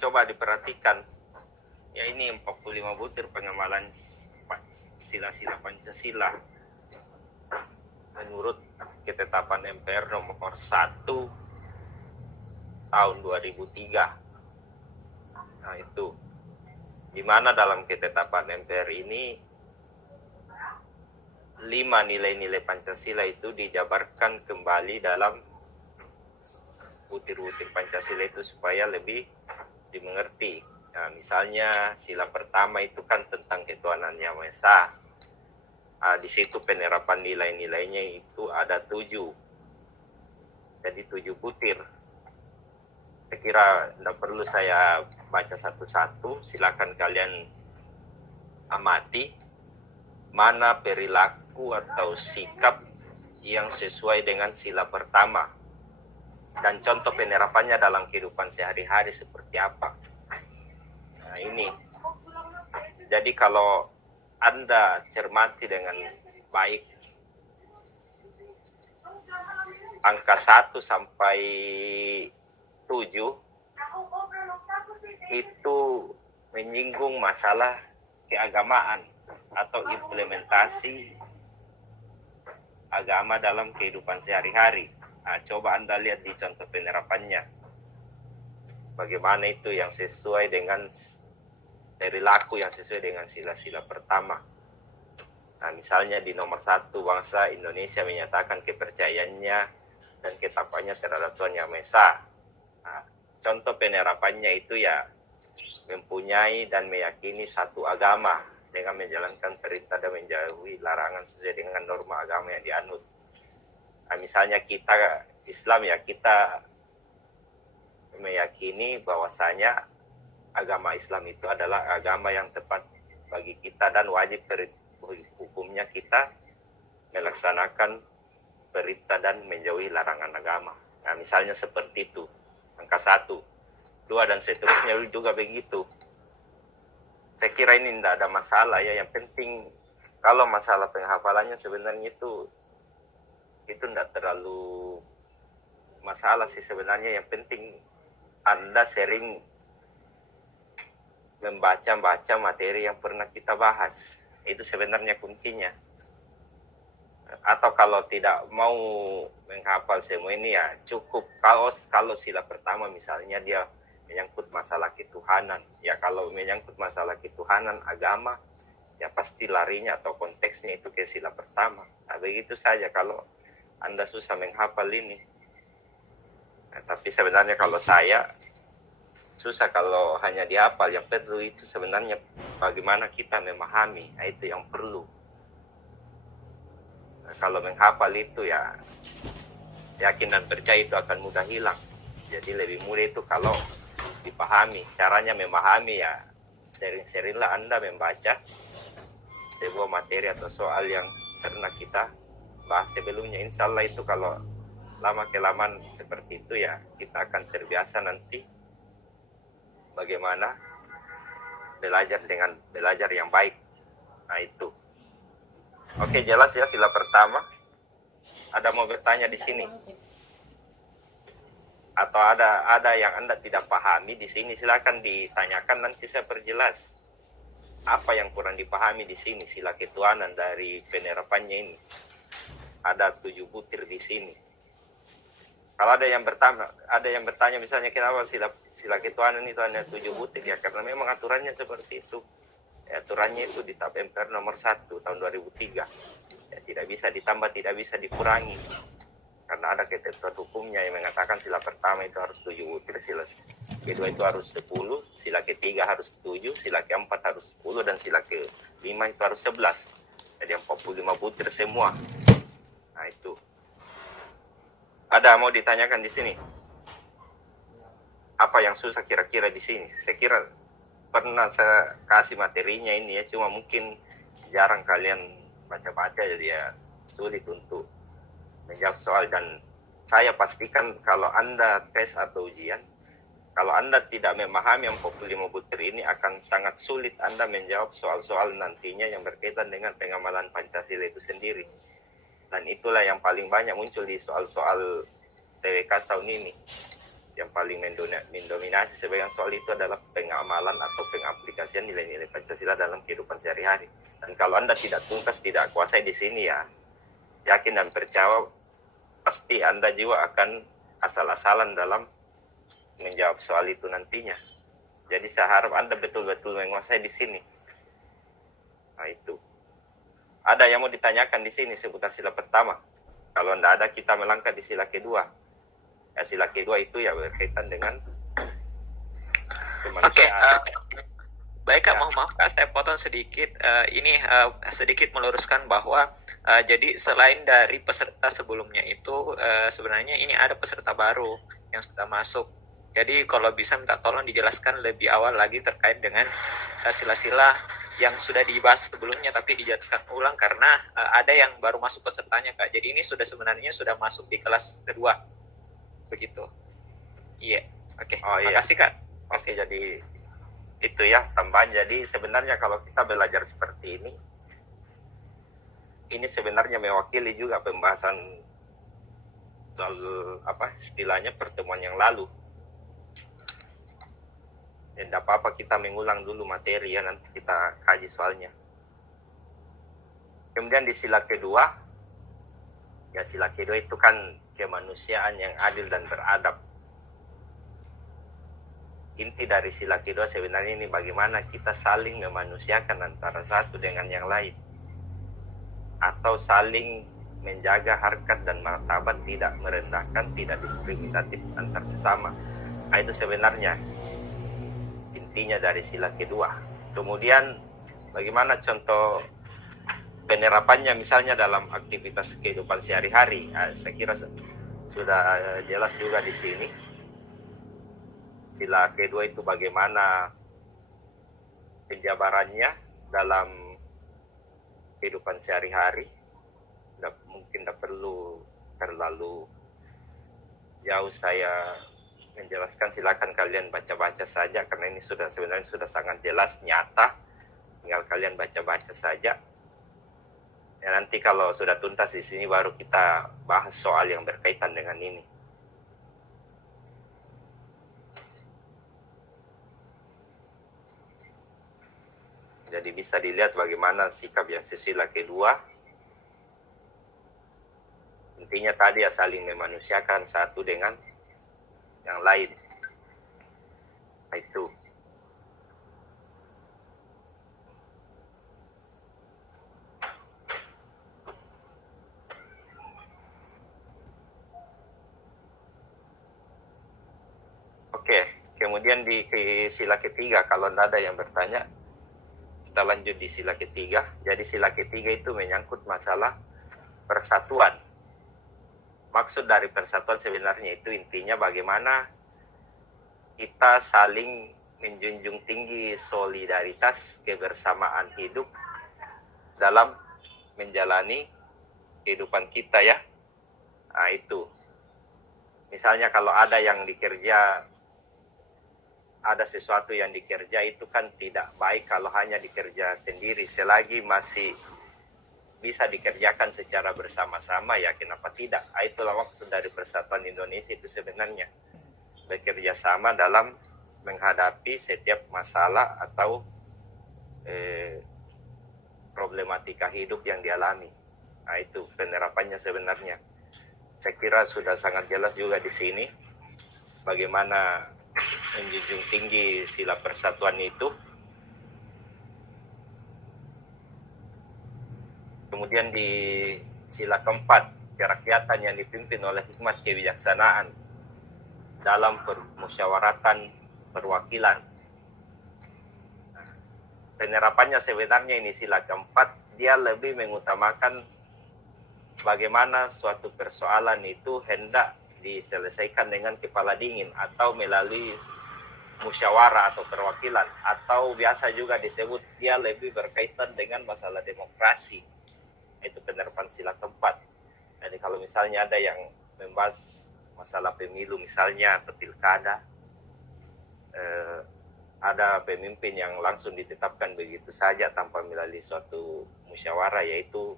coba diperhatikan. Ya ini 45 butir pengamalan sila-sila Pancasila. Menurut ketetapan MPR nomor 1 tahun 2003. Nah itu. Di mana dalam ketetapan MPR ini 5 nilai-nilai Pancasila itu dijabarkan kembali dalam butir-butir Pancasila itu supaya lebih dimengerti. Nah, misalnya sila pertama itu kan tentang ketuhanan Yang Maha Esa. Di situ penerapan nilai-nilainya itu ada 7. Jadi 7 butir. Saya kira tidak perlu saya baca satu-satu. Silakan kalian amati mana perilaku atau sikap yang sesuai dengan sila pertama. Dan contoh penerapannya dalam kehidupan sehari-hari seperti apa. Nah ini. Jadi kalau Anda cermati dengan baik angka 1 sampai 7 itu menyinggung masalah keagamaan atau implementasi agama dalam kehidupan sehari-hari. Nah, coba Anda lihat di contoh penerapannya. Bagaimana itu yang sesuai dengan perilaku yang sesuai dengan sila-sila pertama. Nah, misalnya di nomor 1, bangsa Indonesia menyatakan kepercayaannya dan ketakwaannya terhadap Tuhan Yang Maha Esa. Nah, contoh penerapannya itu ya mempunyai dan meyakini satu agama dengan menjalankan perintah dan menjauhi larangan sesuai dengan norma agama yang dianut. Nah, misalnya kita Islam ya, kita meyakini bahwasanya agama Islam itu adalah agama yang tepat bagi kita dan wajib hukumnya kita melaksanakan perintah dan menjauhi larangan agama. Nah, misalnya seperti itu. Angka 1, 2 dan seterusnya juga begitu. Saya kira ini tidak ada masalah ya. Yang penting kalau masalah penghafalannya sebenarnya itu tidak terlalu masalah sih sebenarnya. Yang penting Anda sering membaca materi yang pernah kita bahas. Itu sebenarnya kuncinya. Atau kalau tidak mau menghafal semua ini ya cukup kalau sila pertama misalnya dia menyangkut masalah ketuhanan. Ya kalau menyangkut masalah ketuhanan agama ya pasti larinya atau konteksnya itu ke sila pertama. Nah, begitu saja kalau Anda susah menghafal ini. Nah, tapi sebenarnya kalau saya susah kalau hanya dihafal. Yang perlu itu sebenarnya bagaimana kita memahami. Nah, itu yang perlu. Nah, kalau menghafal itu ya yakin dan percaya itu akan mudah hilang. Jadi lebih mudah itu kalau dipahami. Caranya memahami ya sering-seringlah Anda membaca sebuah materi atau soal yang pernah kita bahas sebelumnya. Insya Allah itu kalau lama-kelamaan seperti itu ya kita akan terbiasa nanti bagaimana belajar yang baik. Nah itu. Oke, jelas ya sila pertama. Ada mau bertanya di sini? Atau ada yang Anda tidak pahami di sini, silakan ditanyakan, nanti saya perjelas. Apa yang kurang dipahami di sini sila ketuhanan dari penerapannya ini? Ada 7 butir di sini. Kalau ada yang bertanya misalnya kenapa sila ketuhanan itu hanya 7 butir ya karena memang aturannya seperti itu. Ya, aturannya itu di TAP MPR nomor 1 tahun 2003. Ya, tidak bisa ditambah, tidak bisa dikurangi. Karena ada ketentuan hukumnya yang mengatakan sila pertama itu harus 7 butir, sila kedua itu harus 10, sila ketiga harus 7, sila keempat harus 10, dan sila kelima itu harus 11. Jadi 45 butir semua. Nah itu. Ada mau ditanyakan di sini? Apa yang susah kira-kira di sini? Saya kira pernah saya kasih materinya ini ya, cuma mungkin jarang kalian baca-baca jadi ya sulit untuk menjawab soal. Dan saya pastikan kalau Anda tes atau ujian, kalau Anda tidak memahami yang 45 butir ini akan sangat sulit Anda menjawab soal-soal nantinya yang berkaitan dengan pengamalan Pancasila itu sendiri. Dan itulah yang paling banyak muncul di soal-soal TWK tahun ini. yang paling mendominasi sebagian soal itu adalah pengamalan atau pengaplikasian nilai-nilai Pancasila dalam kehidupan sehari-hari. Dan kalau Anda tidak tuntas, tidak kuasai di sini, ya yakin dan percaya pasti Anda juga akan asal-asalan dalam menjawab soal itu nantinya. Jadi saya harap Anda betul-betul menguasai di sini. Nah itu. Ada yang mau ditanyakan di sini seputar sila pertama? Kalau tidak ada, kita melangkah di sila kedua. Ya, sila kedua itu ya berkaitan dengan kemanusiaan. Baik Kak, mohon maaf Kak, saya potong sedikit. Ini sedikit meluruskan bahwa jadi selain dari peserta sebelumnya itu sebenarnya ini ada peserta baru yang sudah masuk. Jadi kalau bisa minta tolong dijelaskan lebih awal lagi terkait dengan sila-sila yang sudah dibahas sebelumnya tapi dijelaskan ulang karena ada yang baru masuk pesertanya Kak. Jadi ini sebenarnya sudah masuk di kelas kedua. Begitu. Iya. Oke. Makasih Kak. Oke, jadi itu ya tambahan. Jadi sebenarnya kalau kita belajar seperti ini sebenarnya mewakili juga pembahasan soal istilahnya pertemuan yang lalu. Dan tidak apa-apa kita mengulang dulu materi ya, nanti kita kaji soalnya. Kemudian di sila kedua, ya sila kedua itu kan kemanusiaan yang adil dan beradab. Inti dari sila kedua sebenarnya ini bagaimana kita saling memanusiakan antara satu dengan yang lain. Atau saling menjaga harkat dan martabat, tidak merendahkan, tidak diskriminatif antar sesama. Nah, itu sebenarnya intinya dari sila kedua. Kemudian bagaimana contoh penerapannya misalnya dalam aktivitas kehidupan sehari-hari. Saya kira sudah jelas juga di sini. Sila kedua itu bagaimana penjabarannya dalam kehidupan sehari-hari. Mungkin tidak perlu terlalu jauh saya menjelaskan, silakan kalian baca-baca saja karena ini sebenarnya sudah sangat jelas, nyata. Tinggal kalian baca-baca saja. Ya, nanti kalau sudah tuntas di sini baru kita bahas soal yang berkaitan dengan ini. Jadi bisa dilihat bagaimana sikap yang sila kedua. Intinya tadi ya saling memanusiakan satu dengan yang lain. Nah, itu. Oke, kemudian di sila ketiga, kalau tidak ada yang bertanya, kita lanjut di sila ketiga. Jadi sila ketiga itu menyangkut masalah persatuan. Maksud dari persatuan sebenarnya itu intinya bagaimana kita saling menjunjung tinggi solidaritas, kebersamaan hidup dalam menjalani kehidupan kita ya. Nah itu. Misalnya kalau ada yang dikerja, ada sesuatu yang dikerja itu kan tidak baik kalau hanya dikerja sendiri. Selagi masih bisa dikerjakan secara bersama-sama ya kenapa tidak. Itulah maksud dari persatuan Indonesia itu sebenarnya. Bekerja sama dalam menghadapi setiap masalah atau problematika hidup yang dialami. Nah itu penerapannya sebenarnya. Saya kira sudah sangat jelas juga di sini bagaimana menjunjung tinggi sila persatuan itu. Kemudian di sila keempat, kerakyatan yang dipimpin oleh hikmat kebijaksanaan dalam permusyawaratan perwakilan. Penerapannya sebenarnya ini sila keempat, dia lebih mengutamakan bagaimana suatu persoalan itu hendak diselesaikan dengan kepala dingin atau melalui musyawarah atau perwakilan, atau biasa juga disebut dia lebih berkaitan dengan masalah demokrasi. Itu penerapan sila keempat. Jadi kalau misalnya ada yang membahas masalah pemilu misalnya atau pilkada, ada pemimpin yang langsung ditetapkan begitu saja tanpa melalui suatu musyawarah, yaitu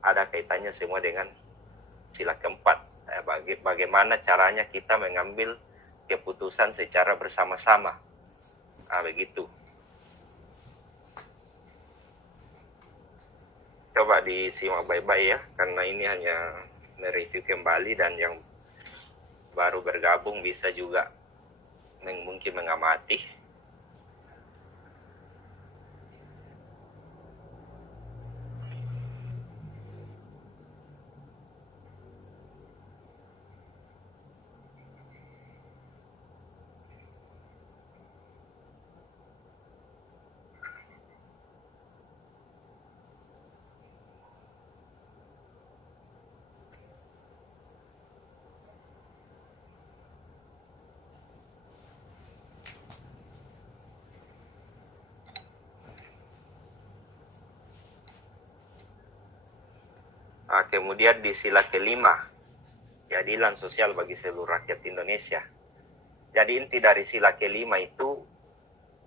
ada kaitannya semua dengan sila keempat. Bagaimana caranya kita mengambil keputusan secara bersama-sama. Begitu. Coba disimak baik-baik ya, karena ini hanya mereview kembali dan yang baru bergabung bisa juga mungkin mengamati. Kemudian di sila kelima, keadilan sosial bagi seluruh rakyat Indonesia. Jadi inti dari sila kelima itu,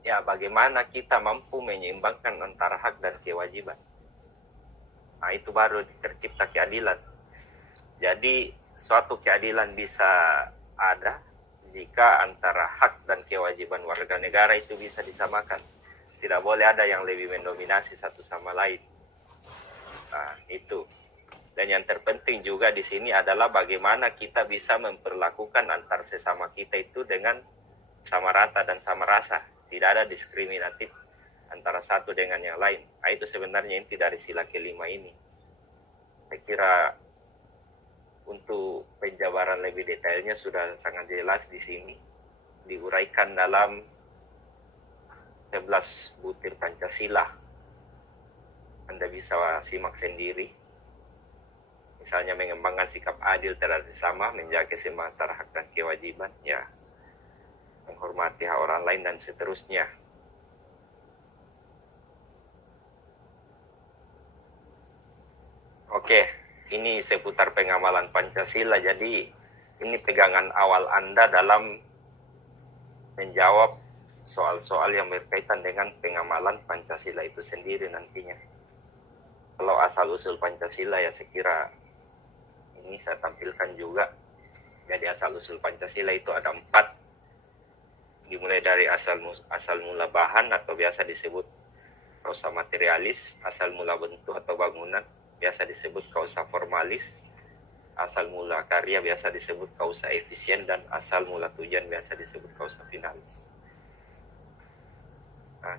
ya bagaimana kita mampu menyeimbangkan antara hak dan kewajiban. Itu baru tercipta keadilan. Jadi suatu keadilan bisa ada jika antara hak dan kewajiban warga negara itu bisa disamakan. Tidak boleh ada yang lebih mendominasi satu sama lain. Itu. Dan yang terpenting juga di sini adalah bagaimana kita bisa memperlakukan antar sesama kita itu dengan sama rata dan sama rasa. Tidak ada diskriminatif antara satu dengan yang lain. Itu sebenarnya inti dari sila kelima ini. Saya kira untuk penjabaran lebih detailnya sudah sangat jelas di sini. Diuraikan dalam 11 butir Pancasila. Anda bisa simak sendiri. Misalnya mengembangkan sikap adil terhadap sesama, menjaga keseimbangan antara hak dan kewajiban, ya, menghormati hak orang lain dan seterusnya. Oke, ini seputar pengamalan Pancasila. Jadi ini pegangan awal Anda dalam menjawab soal-soal yang berkaitan dengan pengamalan Pancasila itu sendiri nantinya. Kalau asal-usul Pancasila ya saya kira ini saya tampilkan juga. Jadi asal-usul Pancasila itu ada 4. Dimulai dari asal mula bahan atau biasa disebut kausa materialis, asal mula bentuk atau bangunan biasa disebut kausa formalis, asal mula karya biasa disebut kausa efisien, dan asal mula tujuan biasa disebut kausa finalis.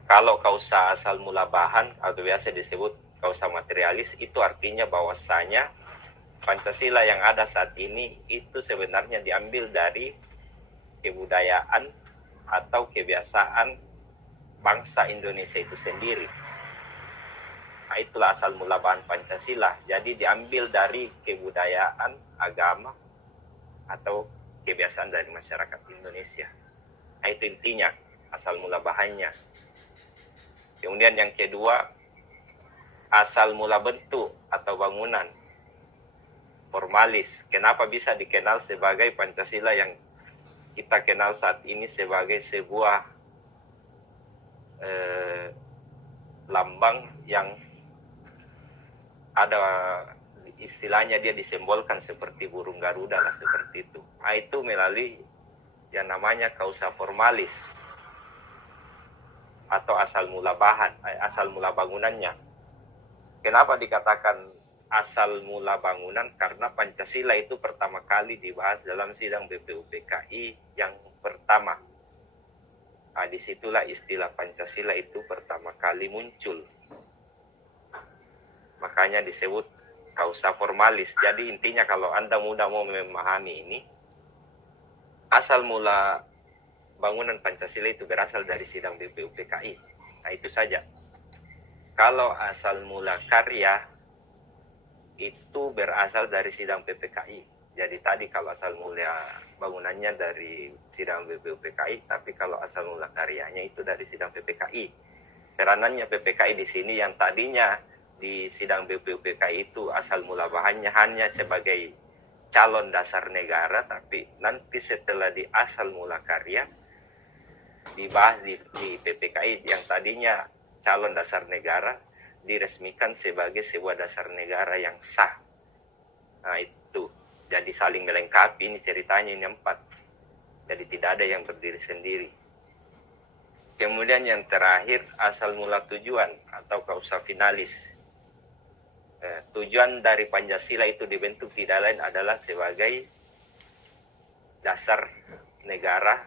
Kalau kausa asal mula bahan atau biasa disebut kausa materialis, itu artinya bahwasanya Pancasila yang ada saat ini itu sebenarnya diambil dari kebudayaan atau kebiasaan bangsa Indonesia itu sendiri. Itulah asal mula bahan Pancasila. Jadi diambil dari kebudayaan, agama, atau kebiasaan dari masyarakat Indonesia. Itu intinya, asal mula bahannya. Kemudian yang kedua, asal mula bentuk atau bangunan. Formalis. Kenapa bisa dikenal sebagai Pancasila yang kita kenal saat ini sebagai sebuah lambang yang ada istilahnya dia disimbolkan seperti burung Garuda lah, seperti itu. Itu melalui yang namanya kausa formalis atau asal mula bahan, asal mula bangunannya. Kenapa dikatakan asal mula bangunan? Karena Pancasila itu pertama kali dibahas dalam sidang BPUPKI yang pertama. Disitulah istilah Pancasila itu pertama kali muncul. Makanya disebut kausa formalis. Jadi intinya kalau Anda mudah mau memahami ini, asal mula bangunan Pancasila itu berasal dari sidang BPUPKI. Itu saja. Kalau asal mula karya itu berasal dari sidang PPKI. Jadi tadi kalau asal mula bangunannya dari sidang BPUPKI, tapi kalau asal mula karyanya itu dari sidang PPKI. Peranannya PPKI di sini yang tadinya di sidang BPUPKI itu asal mula bahannya hanya sebagai calon dasar negara, tapi nanti setelah di asal mula karya dibahas di PPKI yang tadinya calon dasar negara diresmikan sebagai sebuah dasar negara yang sah. Itu jadi saling melengkapi ini ceritanya, ini 4. Jadi tidak ada yang berdiri sendiri. Kemudian yang terakhir, asal mula tujuan atau causa finalis. Tujuan dari Pancasila itu dibentuk tidak lain adalah sebagai dasar negara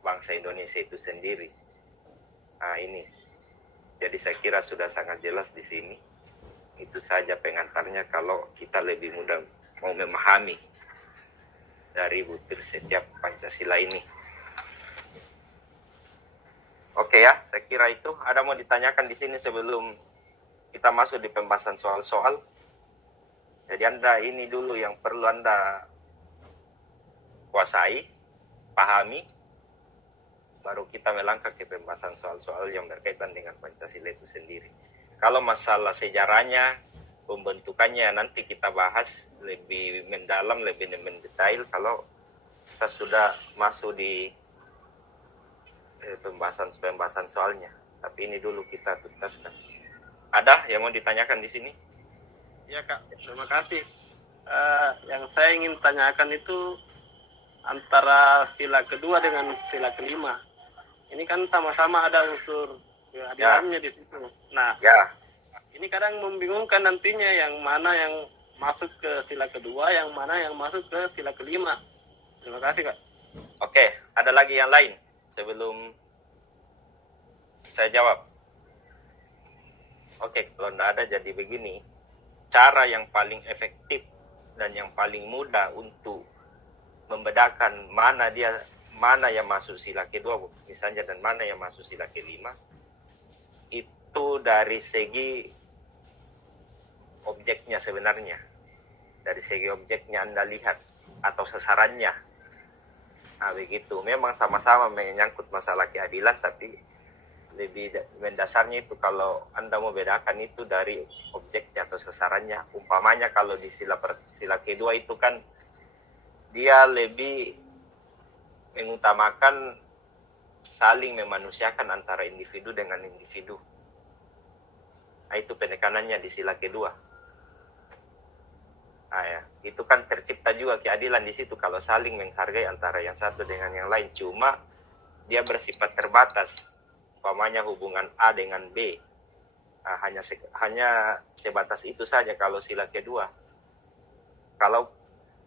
bangsa Indonesia itu sendiri. Nah ini, jadi saya kira sudah sangat jelas di sini. Itu saja pengantarnya kalau kita lebih mudah mau memahami dari butir setiap Pancasila ini. Oke ya, saya kira itu. Ada mau ditanyakan di sini sebelum kita masuk di pembahasan soal-soal? Jadi Anda ini dulu yang perlu Anda kuasai, pahami, baru kita melangkah ke pembahasan soal-soal yang berkaitan dengan Pancasila itu sendiri. Kalau masalah sejarahnya, pembentukannya nanti kita bahas lebih mendalam, lebih mendetail kalau kita sudah masuk di pembahasan soalnya. Tapi ini dulu kita tuntaskan. Ada yang mau ditanyakan di sini? Ya Kak, terima kasih. Yang saya ingin tanyakan itu antara sila kedua dengan sila kelima. Ini kan sama-sama ada unsur keadilannya di situ. Nah, ini kadang membingungkan nantinya yang mana yang masuk ke sila kedua, yang mana yang masuk ke sila kelima. Terima kasih Kak. Oke, ada lagi yang lain sebelum saya jawab? Oke, kalau tidak ada jadi begini. Cara yang paling efektif dan yang paling mudah untuk membedakan mana yang masuk sila kedua misalnya dan mana yang masuk sila kelima itu dari segi objeknya sebenarnya. Dari segi objeknya Anda lihat atau sasarannya. Nah begitu, memang sama-sama menyangkut masalah keadilan, tapi lebih mendasarnya itu kalau Anda mau bedakan itu dari objeknya atau sasarannya. Umpamanya kalau di sila kedua itu kan dia lebih mengutamakan saling memanusiakan antara individu dengan individu. Nah, itu penekanannya di sila kedua. Nah, ya, itu kan tercipta juga keadilan di situ kalau saling menghargai antara yang satu dengan yang lain. Cuma dia bersifat terbatas. Umpamanya hubungan A dengan B. Nah, hanya sebatas itu saja kalau sila kedua.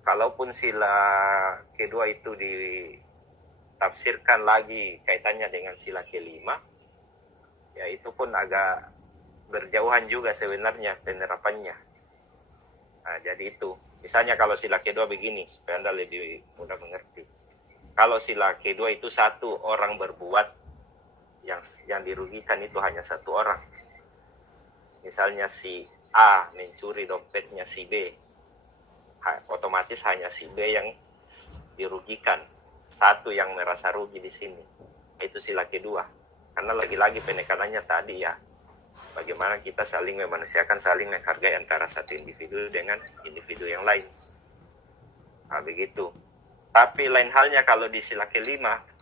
Kalaupun sila kedua itu ditafsirkan lagi kaitannya dengan sila kelima, ya itu pun agak berjauhan juga sebenarnya penerapannya. Nah, jadi itu. Misalnya kalau sila kedua begini, supaya Anda lebih mudah mengerti. Kalau sila kedua itu satu orang berbuat, yang dirugikan itu hanya satu orang. Misalnya si A mencuri dompetnya si B, otomatis hanya si B yang dirugikan. Satu yang merasa rugi di sini. Itu sila kedua. Karena lagi-lagi penekanannya tadi ya, bagaimana kita saling memanusiakan, saling menghargai antara satu individu dengan individu yang lain. Nah, begitu. Tapi lain halnya kalau di sila kelima.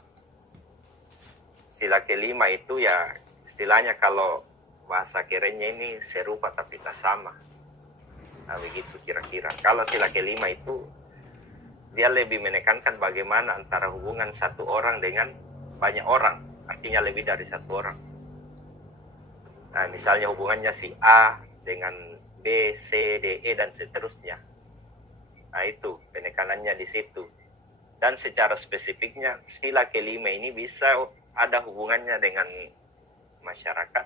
Sila kelima itu ya istilahnya kalau bahasa kerennya ini serupa tapi tak sama. Nah, begitu kira-kira. Kalau sila kelima itu dia lebih menekankan bagaimana antara hubungan satu orang dengan banyak orang. Artinya lebih dari satu orang. Nah, misalnya hubungannya si A dengan B, C, D, E, dan seterusnya. Nah, itu penekanannya di situ. Dan secara spesifiknya, sila kelima ini bisa ada hubungannya dengan masyarakat,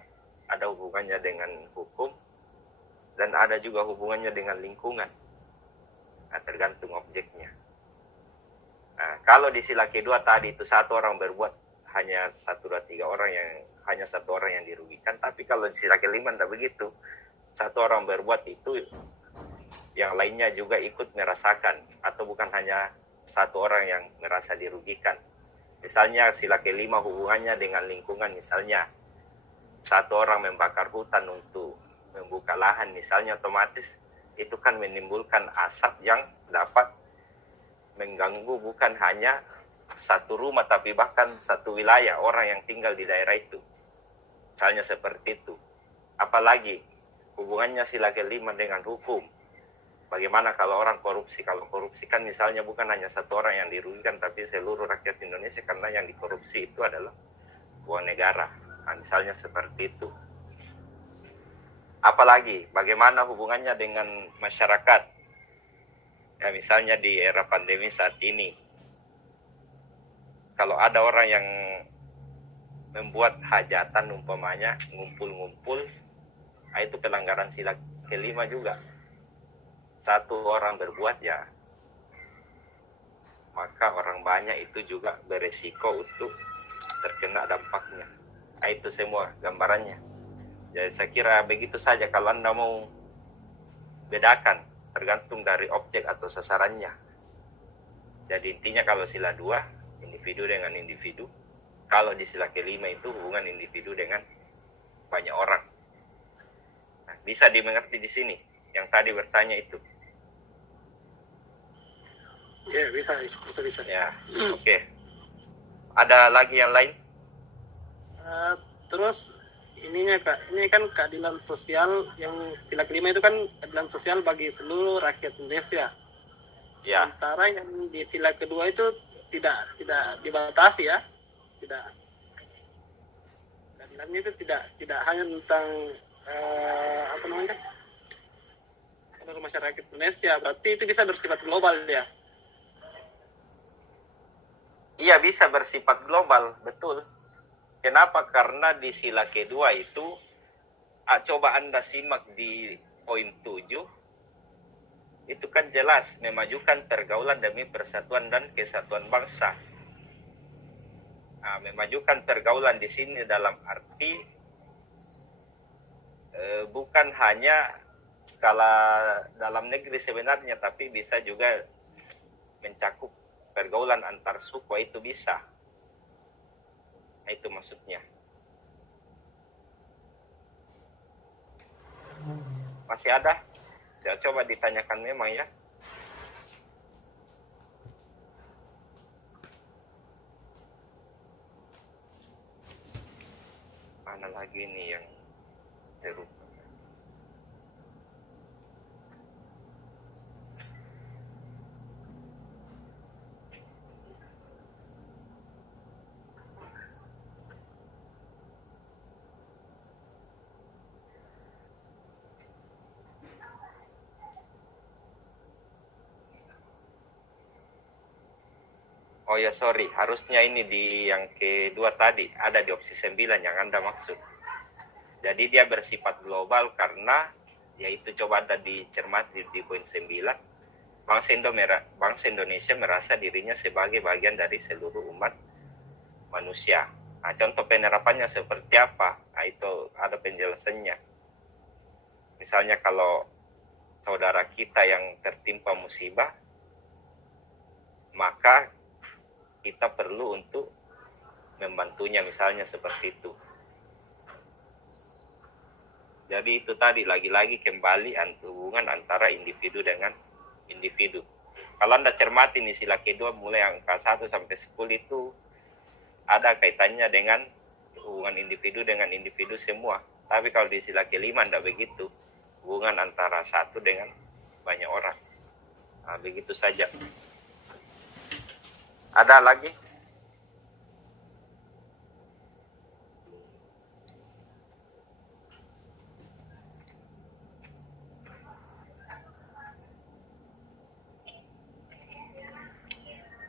ada hubungannya dengan hukum, dan ada juga hubungannya dengan lingkungan. Nah, tergantung objeknya. Nah, kalau di sila kedua tadi itu satu orang berbuat, hanya 1, 2, 3 orang hanya satu orang yang dirugikan. Tapi kalau di sila kelima tidak begitu. Satu orang berbuat itu yang lainnya juga ikut merasakan, atau bukan hanya satu orang yang merasa dirugikan. Misalnya sila kelima hubungannya dengan lingkungan, misalnya satu orang membakar hutan untuk membuka lahan, misalnya otomatis itu kan menimbulkan asap yang dapat mengganggu bukan hanya satu rumah tapi bahkan satu wilayah orang yang tinggal di daerah itu. Misalnya seperti itu. Apalagi hubungannya sila kelima dengan hukum. Bagaimana kalau orang korupsi? Kalau korupsi kan misalnya bukan hanya satu orang yang dirugikan, tapi seluruh rakyat Indonesia, karena yang dikorupsi itu adalah uang negara. Nah, misalnya seperti itu. Apalagi bagaimana hubungannya dengan masyarakat? Ya, misalnya di era pandemi saat ini, kalau ada orang yang membuat hajatan umpamanya, ngumpul-ngumpul, itu pelanggaran sila kelima juga. Satu orang berbuat, ya maka orang banyak itu juga beresiko untuk terkena dampaknya. Itu semua gambarannya. Jadi saya kira begitu saja kalau Anda mau bedakan, tergantung dari objek atau sasarannya. Jadi intinya kalau sila 2, individu dengan individu. Kalau di sila kelima itu hubungan individu dengan banyak orang. Nah, bisa dimengerti di sini yang tadi bertanya itu. Ya, bisa. Ya, oke. Ada lagi yang lain? Terus ininya Kak, ini kan keadilan sosial yang sila kelima itu kan keadilan sosial bagi seluruh rakyat Indonesia. Ya. Sementara yang di sila kedua itu tidak dibatasi ya, tidak. Keadilannya itu tidak hanya tentang seluruh masyarakat Indonesia, berarti itu bisa bersifat global ya. Iya, bisa bersifat global, betul. Kenapa? Karena di sila kedua itu, coba Anda simak di poin 7, itu kan jelas memajukan pergaulan demi persatuan dan kesatuan bangsa. Nah, memajukan pergaulan di sini dalam arti bukan hanya skala dalam negeri sebenarnya, tapi bisa juga mencakup pergaulan antar suku, itu bisa. Itu maksudnya. Masih ada? Ya, coba ditanyakan memang ya. Mana lagi nih yang serupa? Oh ya, sorry, harusnya ini di yang kedua tadi, ada di opsi 9 yang Anda maksud. Jadi dia bersifat global karena, yaitu coba Anda dicermati di poin 9, Bangsa Indonesia merasa dirinya sebagai bagian dari seluruh umat manusia. Nah, contoh penerapannya seperti apa? Nah, itu ada penjelasannya. Misalnya kalau saudara kita yang tertimpa musibah, maka kita perlu untuk membantunya, misalnya seperti itu. Jadi itu tadi lagi-lagi kembali hubungan antara individu dengan individu. Kalau Anda cermati nih sila kedua mulai angka 1 sampai 10 itu ada kaitannya dengan hubungan individu dengan individu semua. Tapi kalau di sila kelima tidak begitu, hubungan antara satu dengan banyak orang. Nah, begitu saja. Ada lagi?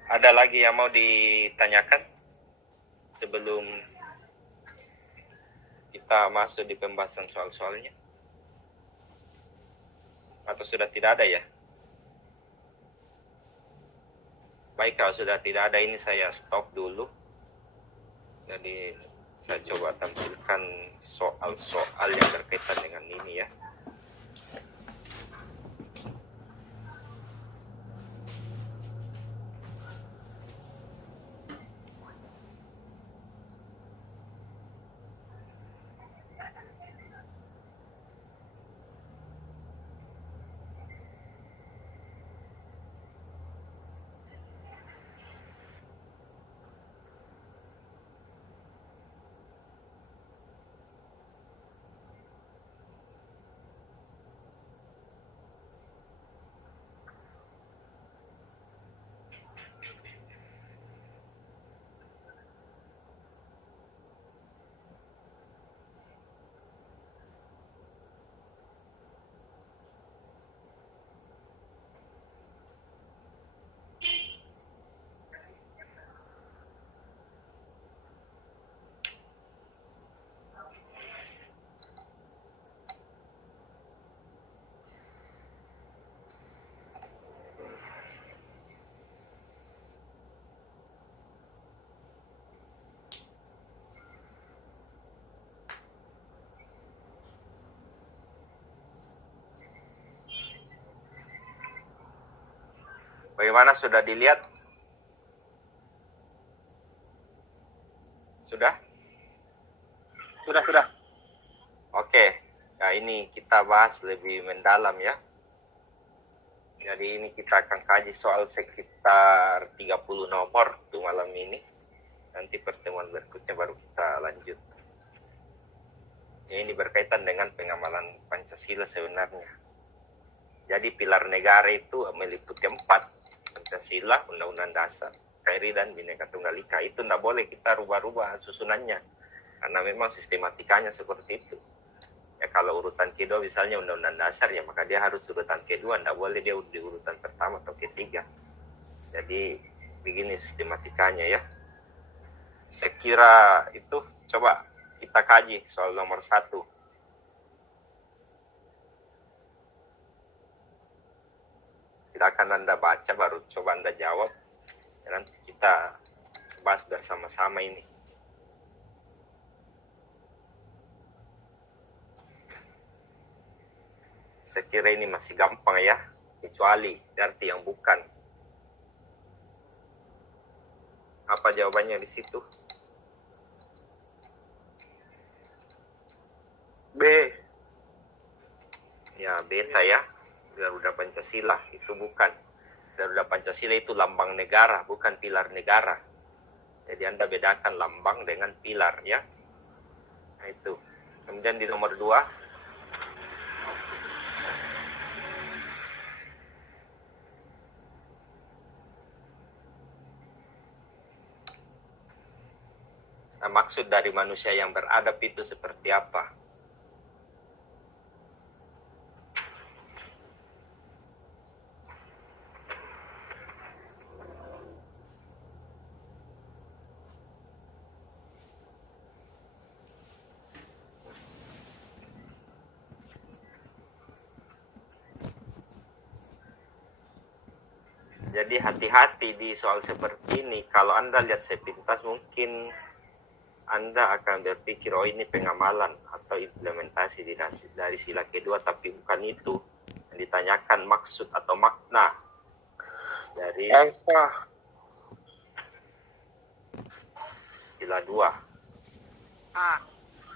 Ada lagi yang mau ditanyakan sebelum kita masuk di pembahasan soal-soalnya? Atau sudah tidak ada ya? Baik, kalau sudah tidak ada ini saya stop dulu. Jadi saya coba tampilkan soal-soal yang berkaitan dengan ini ya. Bagaimana, sudah dilihat? Sudah? Sudah. Oke. Nah, ini kita bahas lebih mendalam ya. Jadi ini kita akan kaji soal sekitar 30 nomor untuk malam ini. Nanti pertemuan berikutnya baru kita lanjut. Ini berkaitan dengan pengamalan Pancasila sebenarnya. Jadi pilar negara itu meliputi 4. Pancasila, Undang-Undang Dasar, NKRI, dan Bhinneka Tunggal Ika. Itu tidak boleh kita rubah-rubah susunannya. Karena memang sistematikanya seperti itu. Ya, kalau urutan kedua misalnya Undang-Undang Dasar, ya maka dia harus urutan kedua, tidak boleh dia di urutan pertama atau ketiga. Jadi begini sistematikanya ya. Saya kira itu coba kita kaji soal nomor 1. Silakan Anda baca, baru coba Anda jawab. Dan nanti kita bahas bersama-sama ini. Saya kira ini masih gampang ya, kecuali arti yang bukan. Apa jawabannya di situ? B. Ya, beta ya. Garuda Pancasila itu bukan. Garuda Pancasila itu lambang negara, bukan pilar negara. Jadi Anda bedakan lambang dengan pilar ya. Nah, itu. Kemudian di nomor 2. Nah, maksud dari manusia yang beradab itu seperti apa? Jadi hati-hati di soal seperti ini. Kalau Anda lihat sepintas mungkin Anda akan berpikir, oh ini pengamalan atau implementasi dari sila kedua, tapi bukan itu. Yang ditanyakan maksud atau makna dari sila 2.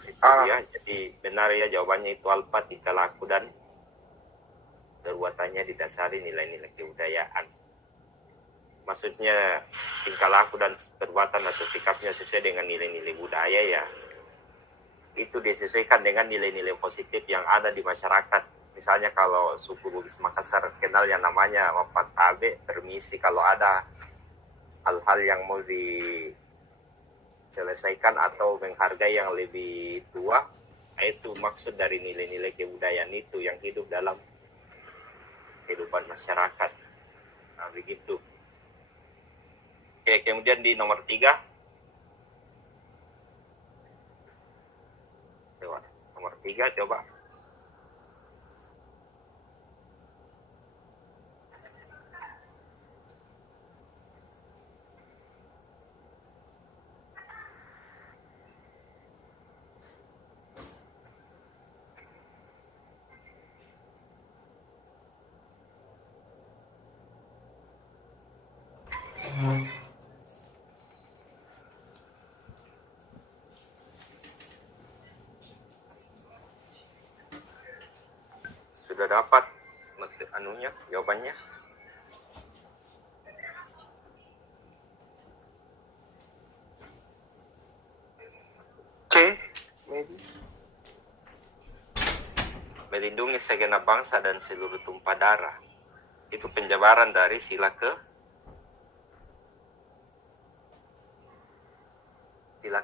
Itu ya. Jadi benar ya jawabannya itu alfa, tingkah laku dan perbuatannya didasari nilai-nilai kebudayaan. Maksudnya tingkah laku dan perbuatan atau sikapnya sesuai dengan nilai-nilai budaya ya. Itu disesuaikan dengan nilai-nilai positif yang ada di masyarakat. Misalnya kalau suku Bugis Makassar kenal yang namanya Mapantabe, permisi, kalau ada hal-hal yang mau diselesaikan atau menghargai yang lebih tua, itu maksud dari nilai-nilai kebudayaan itu yang hidup dalam kehidupan masyarakat. Nah, begitu. Oke, kemudian di nomor 3. Coba, nomor 3 coba. Sudah dapat jawabannya? C. Melindungi segenap bangsa dan seluruh tumpah darah. Itu penjabaran dari sila ke 5.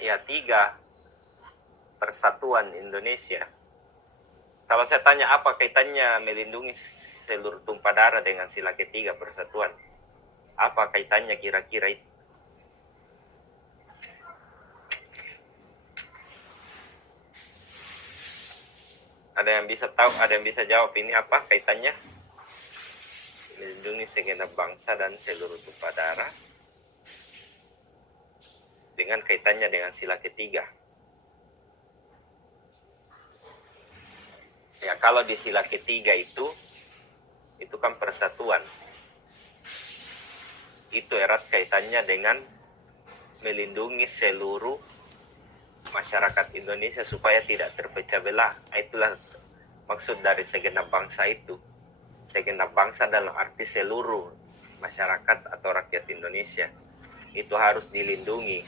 ya 3. Persatuan Indonesia. Kalau saya tanya apa kaitannya melindungi seluruh tumpah darah dengan sila ketiga persatuan? Apa kaitannya kira-kira itu? Ada yang bisa tahu, ada yang bisa jawab ini apa kaitannya? Melindungi segenap bangsa dan seluruh tumpah darah dengan kaitannya dengan sila ketiga. Ya, kalau di sila ketiga itu itu kan persatuan. Itu erat kaitannya dengan melindungi seluruh masyarakat Indonesia supaya tidak terpecah belah. Itulah maksud dari segenap bangsa itu. Segenap bangsa dalam arti seluruh masyarakat atau rakyat Indonesia itu harus dilindungi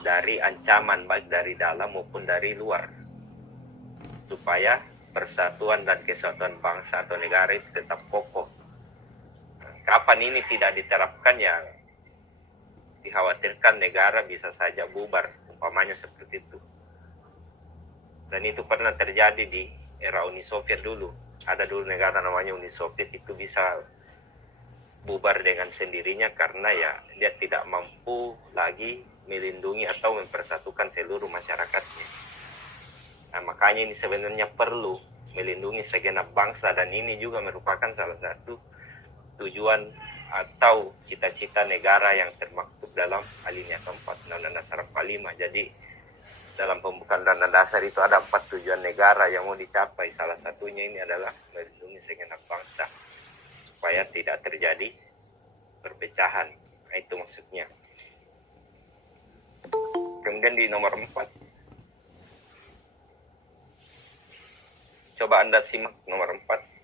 dari ancaman baik dari dalam maupun dari luar, supaya persatuan dan kesatuan bangsa atau negara itu tetap kokoh. Kapan ini tidak diterapkan, ya dikhawatirkan negara bisa saja bubar, umpamanya seperti itu. Dan itu pernah terjadi di era Uni Soviet dulu. Ada dulu negara namanya Uni Soviet, itu bisa bubar dengan sendirinya karena ya dia tidak mampu lagi melindungi atau mempersatukan seluruh masyarakatnya. Nah, makanya ini sebenarnya perlu melindungi segenap bangsa, dan ini juga merupakan salah satu tujuan atau cita-cita negara yang termaktub dalam alinea keempat Undang-Undang Dasar 45. Jadi dalam pembukaan Undang-Undang Dasar itu ada 4 tujuan negara yang mau dicapai. Salah satunya ini adalah melindungi segenap bangsa supaya tidak terjadi perpecahan. Nah, itu maksudnya. Kemudian di nomor 4, coba Anda simak nomor 4.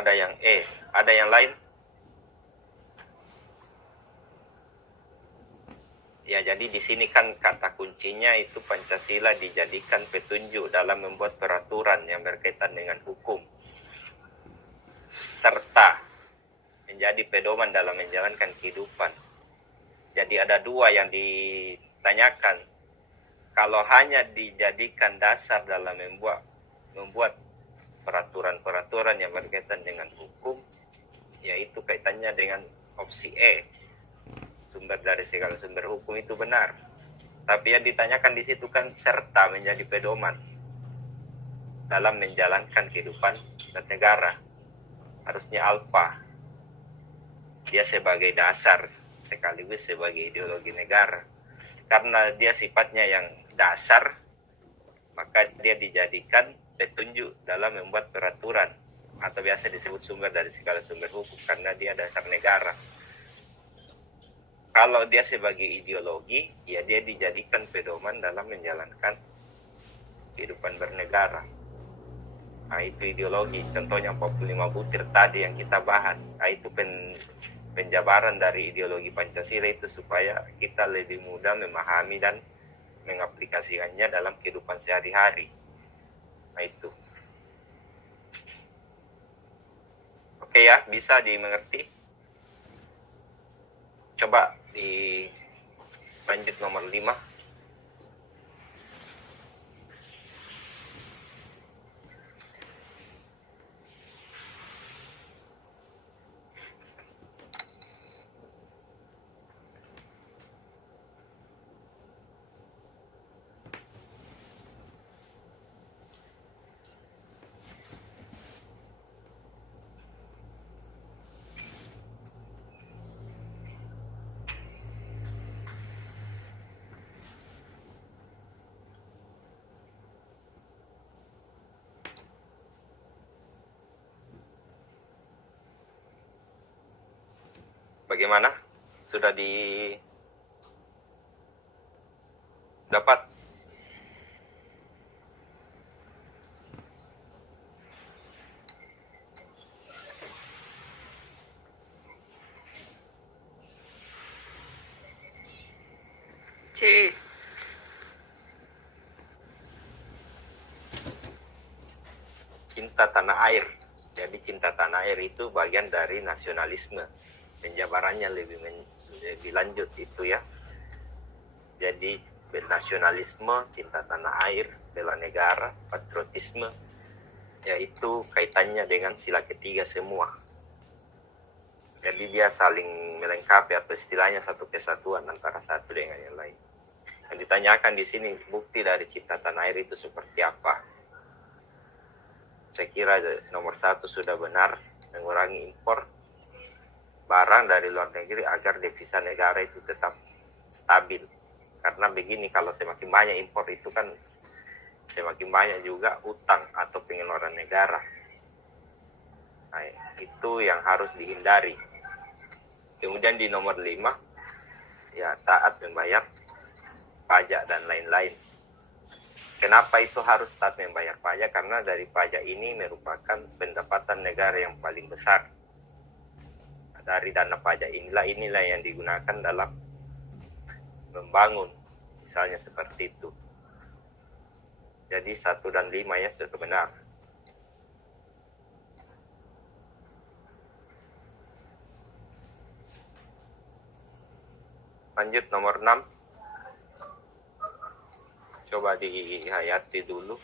Ada yang E, ada yang lain? Ya, jadi di sini kan kata kuncinya itu Pancasila dijadikan petunjuk dalam membuat peraturan yang berkaitan dengan hukum, serta menjadi pedoman dalam menjalankan kehidupan. Jadi ada 2 yang ditanyakan. Kalau hanya dijadikan dasar dalam membuat peraturan-peraturan yang berkaitan dengan hukum, yaitu kaitannya dengan opsi E, sumber dari segala sumber hukum, itu benar. Tapi yang ditanyakan di situ kan serta menjadi pedoman dalam menjalankan kehidupan bernegara. Harusnya alfa. Dia sebagai dasar sekaligus sebagai ideologi negara. Karena dia sifatnya yang dasar, maka dia dijadikan petunjuk dalam membuat peraturan, atau biasa disebut sumber dari segala sumber hukum, karena dia dasar negara. Kalau dia sebagai ideologi, ya dia dijadikan pedoman dalam menjalankan kehidupan bernegara. Nah, itu ideologi. Contohnya 45 butir tadi yang kita bahas. Nah, itu penjabaran dari ideologi Pancasila itu supaya kita lebih mudah memahami dan mengaplikasikannya dalam kehidupan sehari-hari. Nah, itu. Oke ya, bisa dimengerti? Coba lanjut nomor 5. Bagaimana? Sudah dapat? C. Cinta tanah air. Jadi cinta tanah air itu bagian dari nasionalisme. Penjabarannya lebih lanjut itu ya. Jadi nasionalisme, cinta tanah air, bela negara, patriotisme, yaitu kaitannya dengan sila ketiga semua. Jadi dia saling melengkapi, atau istilahnya satu kesatuan antara satu dengan yang lain. Yang ditanyakan di sini, bukti dari cinta tanah air itu seperti apa? Saya kira nomor 1 sudah benar, mengurangi impor. barang dari luar negeri agar devisa negara itu tetap stabil. Karena begini, kalau semakin banyak impor itu kan semakin banyak juga utang atau pengeluaran negara. Nah, itu yang harus dihindari. Kemudian di nomor 5, ya taat membayar pajak dan lain-lain. Kenapa itu harus taat membayar pajak? Karena dari pajak ini merupakan pendapatan negara yang paling besar. Dari dana pajak inilah yang digunakan dalam membangun, misalnya seperti itu. Jadi 1 dan 5 ya sudah benar. Lanjut nomor 6. Coba dihayati dulu.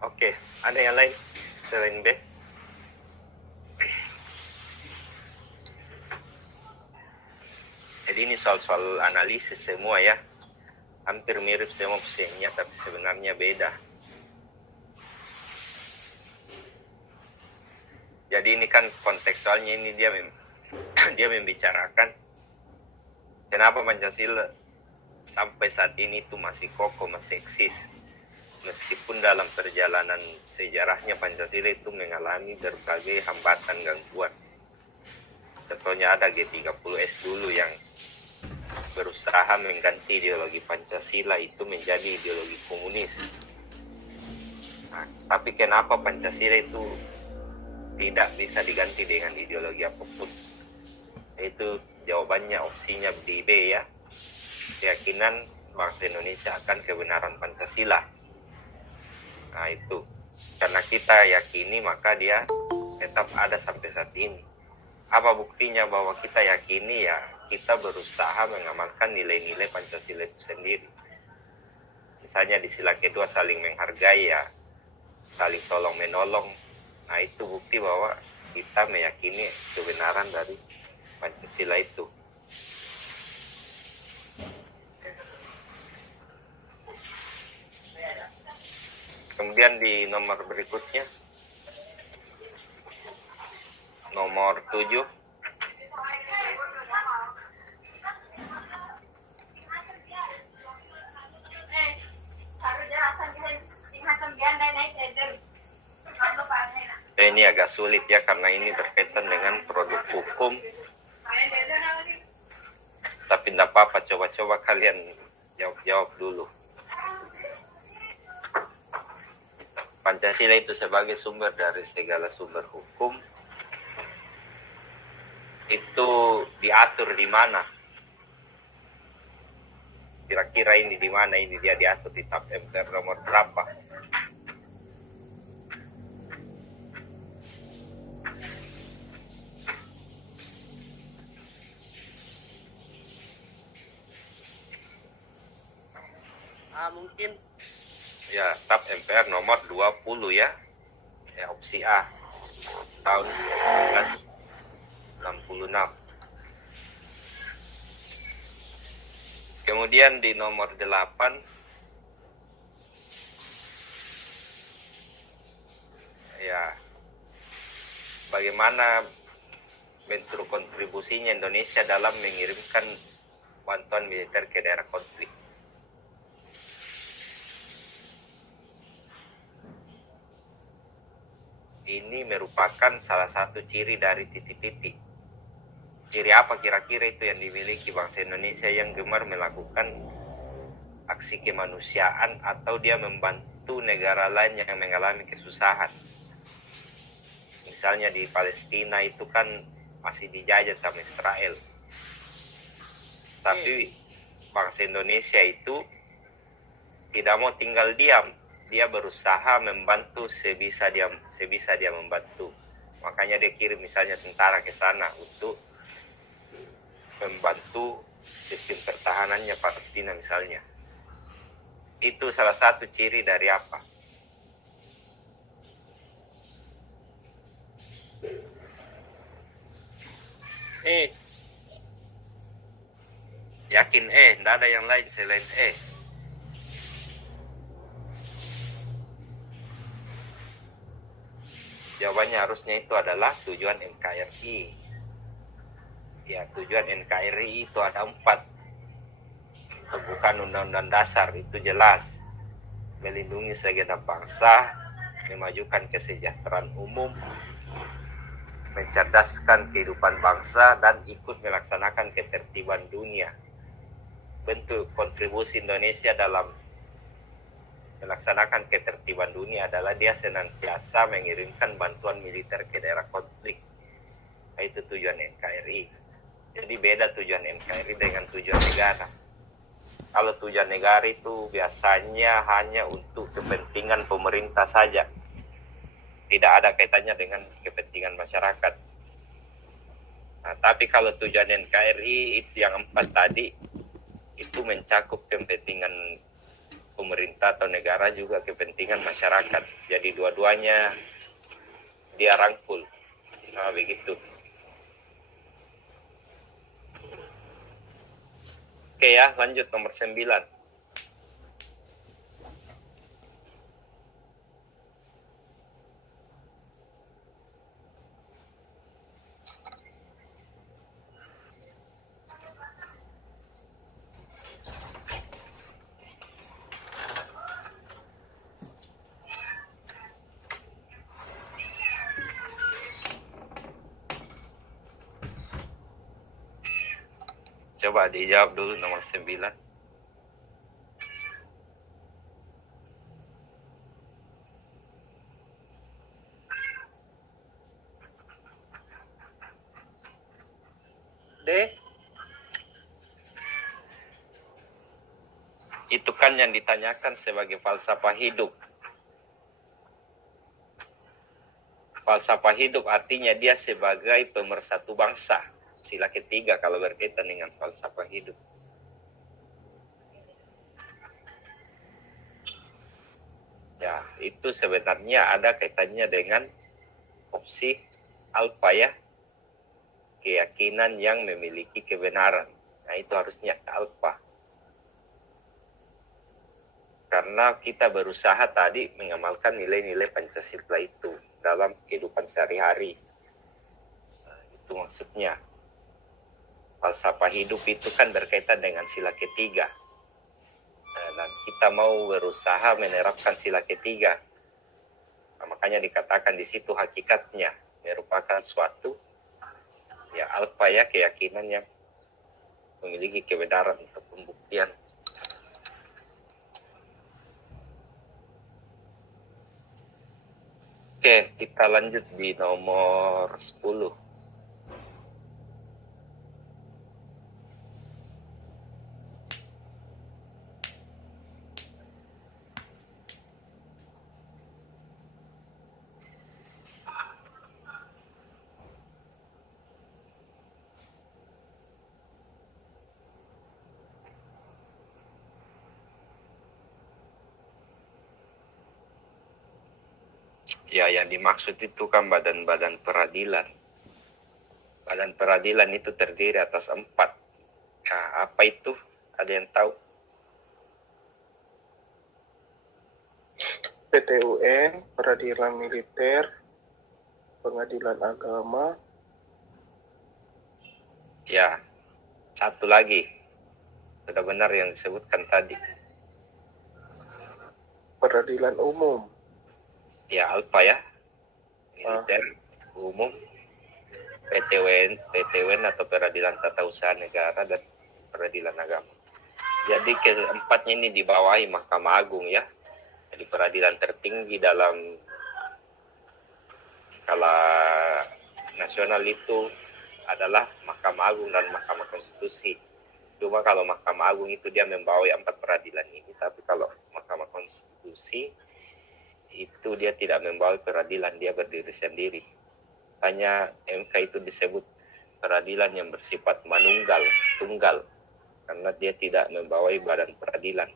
Oke, ada yang lain selain B? Jadi ini soal-soal analisis semua ya. Hampir mirip semua pusingnya, tapi sebenarnya beda. Jadi ini kan kontekstualnya ini dia membicarakan kenapa Pancasila sampai saat ini itu masih kokoh, masih eksis. Meskipun dalam perjalanan sejarahnya Pancasila itu mengalami berbagai hambatan gangguan. Contohnya ada G30S dulu yang berusaha mengganti ideologi Pancasila itu menjadi ideologi komunis. Nah, tapi kenapa Pancasila itu tidak bisa diganti dengan ideologi apapun? Itu jawabannya opsinya di B ya. Keyakinan bangsa Indonesia akan kebenaran Pancasila. Nah itu, karena kita yakini maka dia tetap ada sampai saat ini. Apa buktinya bahwa kita yakini? Ya kita berusaha mengamalkan nilai-nilai Pancasila itu sendiri. Misalnya di sila kedua saling menghargai ya, saling tolong menolong. Nah itu bukti bahwa kita meyakini kebenaran dari Pancasila itu. Kemudian di nomor berikutnya, nomor 7. Ini agak sulit ya, karena ini berkaitan dengan produk hukum. Tapi tidak apa-apa, coba-coba kalian jawab dulu. Pancasila itu sebagai sumber dari segala sumber hukum itu diatur di mana? Kira-kira ini di mana ini dia diatur di TAP MPR nomor berapa? Mungkin Ya, TAP MPR nomor 20 ya. Ya, opsi A. Tahun 1966. Kemudian di nomor 8 ya, bagaimana bentuk kontribusinya Indonesia dalam mengirimkan bantuan militer ke daerah konflik. Ini merupakan salah satu ciri dari titik-titik. Ciri apa kira-kira itu yang dimiliki bangsa Indonesia yang gemar melakukan aksi kemanusiaan atau dia membantu negara lain yang mengalami kesusahan? Misalnya di Palestina itu kan masih dijajah sama Israel. Tapi bangsa Indonesia itu tidak mau tinggal diam dia berusaha membantu sebisa dia membantu. Makanya dia kirim misalnya tentara ke sana untuk membantu sistem pertahanannya Palestina misalnya. Itu salah satu ciri dari apa? Yakin tidak ada yang lain selain Jawabannya harusnya itu adalah tujuan NKRI. Ya, tujuan NKRI itu ada 4. Bukan undang-undang dasar, itu jelas. Melindungi segenap bangsa, memajukan kesejahteraan umum, mencerdaskan kehidupan bangsa, dan ikut melaksanakan ketertiban dunia. Bentuk kontribusi Indonesia dalam melaksanakan ketertiban dunia adalah dia senantiasa mengirimkan bantuan militer ke daerah konflik. Itu tujuan NKRI. Jadi beda tujuan NKRI dengan tujuan negara. Kalau tujuan negara itu biasanya hanya untuk kepentingan pemerintah saja. Tidak ada kaitannya dengan kepentingan masyarakat. Nah, tapi kalau tujuan NKRI itu yang 4 tadi, itu mencakup kepentingan pemerintah atau negara juga kepentingan masyarakat. Jadi dua-duanya dia rangkul. Nah, begitu. Oke ya, lanjut nomor 9. Coba dijawab dulu nomor 9. D. Itu kan yang ditanyakan sebagai falsafah hidup. Falsafah hidup artinya dia sebagai pemersatu bangsa. Sila ketiga kalau berkaitan dengan falsafah hidup. Ya, itu sebenarnya ada kaitannya dengan opsi alfa ya. Keyakinan yang memiliki kebenaran. Nah, itu harusnya alfa. Karena kita berusaha tadi mengamalkan nilai-nilai Pancasila itu dalam kehidupan sehari-hari. Nah, itu maksudnya. Falsafah hidup itu kan berkaitan dengan sila ketiga. Dan kita mau berusaha menerapkan sila ketiga. Nah, makanya dikatakan di situ hakikatnya merupakan suatu ya alfa ya, keyakinan yang memiliki kebenaran untuk pembuktian. Oke, kita lanjut di nomor 10. Ya, yang dimaksud itu kan badan-badan peradilan. Badan peradilan itu terdiri atas 4. Nah, apa itu? Ada yang tahu? PT-UN, peradilan militer, pengadilan agama. Ya, satu lagi. Sudah benar yang disebutkan tadi. Peradilan umum. Ya, alfa ya. Militer, umum, PTWN atau peradilan tata usaha negara, dan peradilan agama. Jadi keempatnya ini dibawahi Mahkamah Agung ya. Jadi peradilan tertinggi dalam skala nasional itu adalah Mahkamah Agung dan Mahkamah Konstitusi. Cuma kalau Mahkamah Agung itu dia membawahi 4 peradilan ini, tapi kalau Mahkamah Konstitusi itu dia tidak membawa peradilan, dia berdiri sendiri. Hanya MK itu disebut peradilan yang bersifat manunggal, tunggal, karena dia tidak membawa badan peradilan.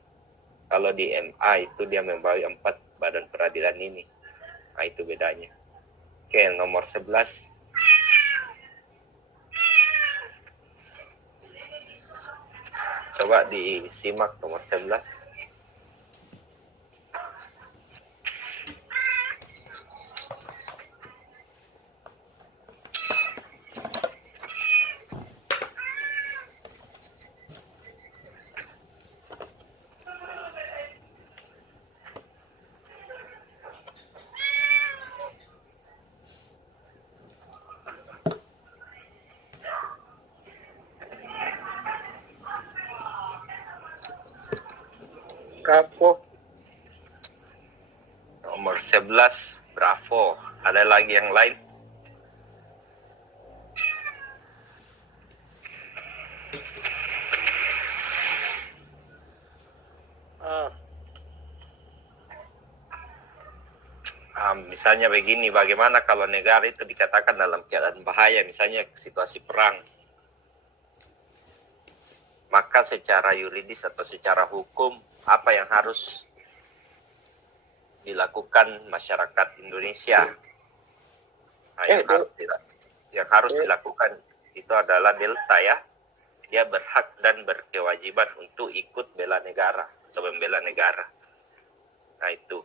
Kalau di MA itu dia membawa 4 badan peradilan ini. Nah, itu bedanya. Oke, nomor 11. Coba disimak nomor 11. Bravo. Nomor 11, Bravo. Ada lagi yang lain? Misalnya begini, bagaimana kalau negara itu dikatakan dalam keadaan bahaya, misalnya situasi perang. Maka secara yuridis atau secara hukum, apa yang harus dilakukan masyarakat Indonesia? Nah, yang harus dilakukan itu adalah delta ya. Dia berhak dan berkewajiban untuk ikut bela negara atau membela negara. Nah itu.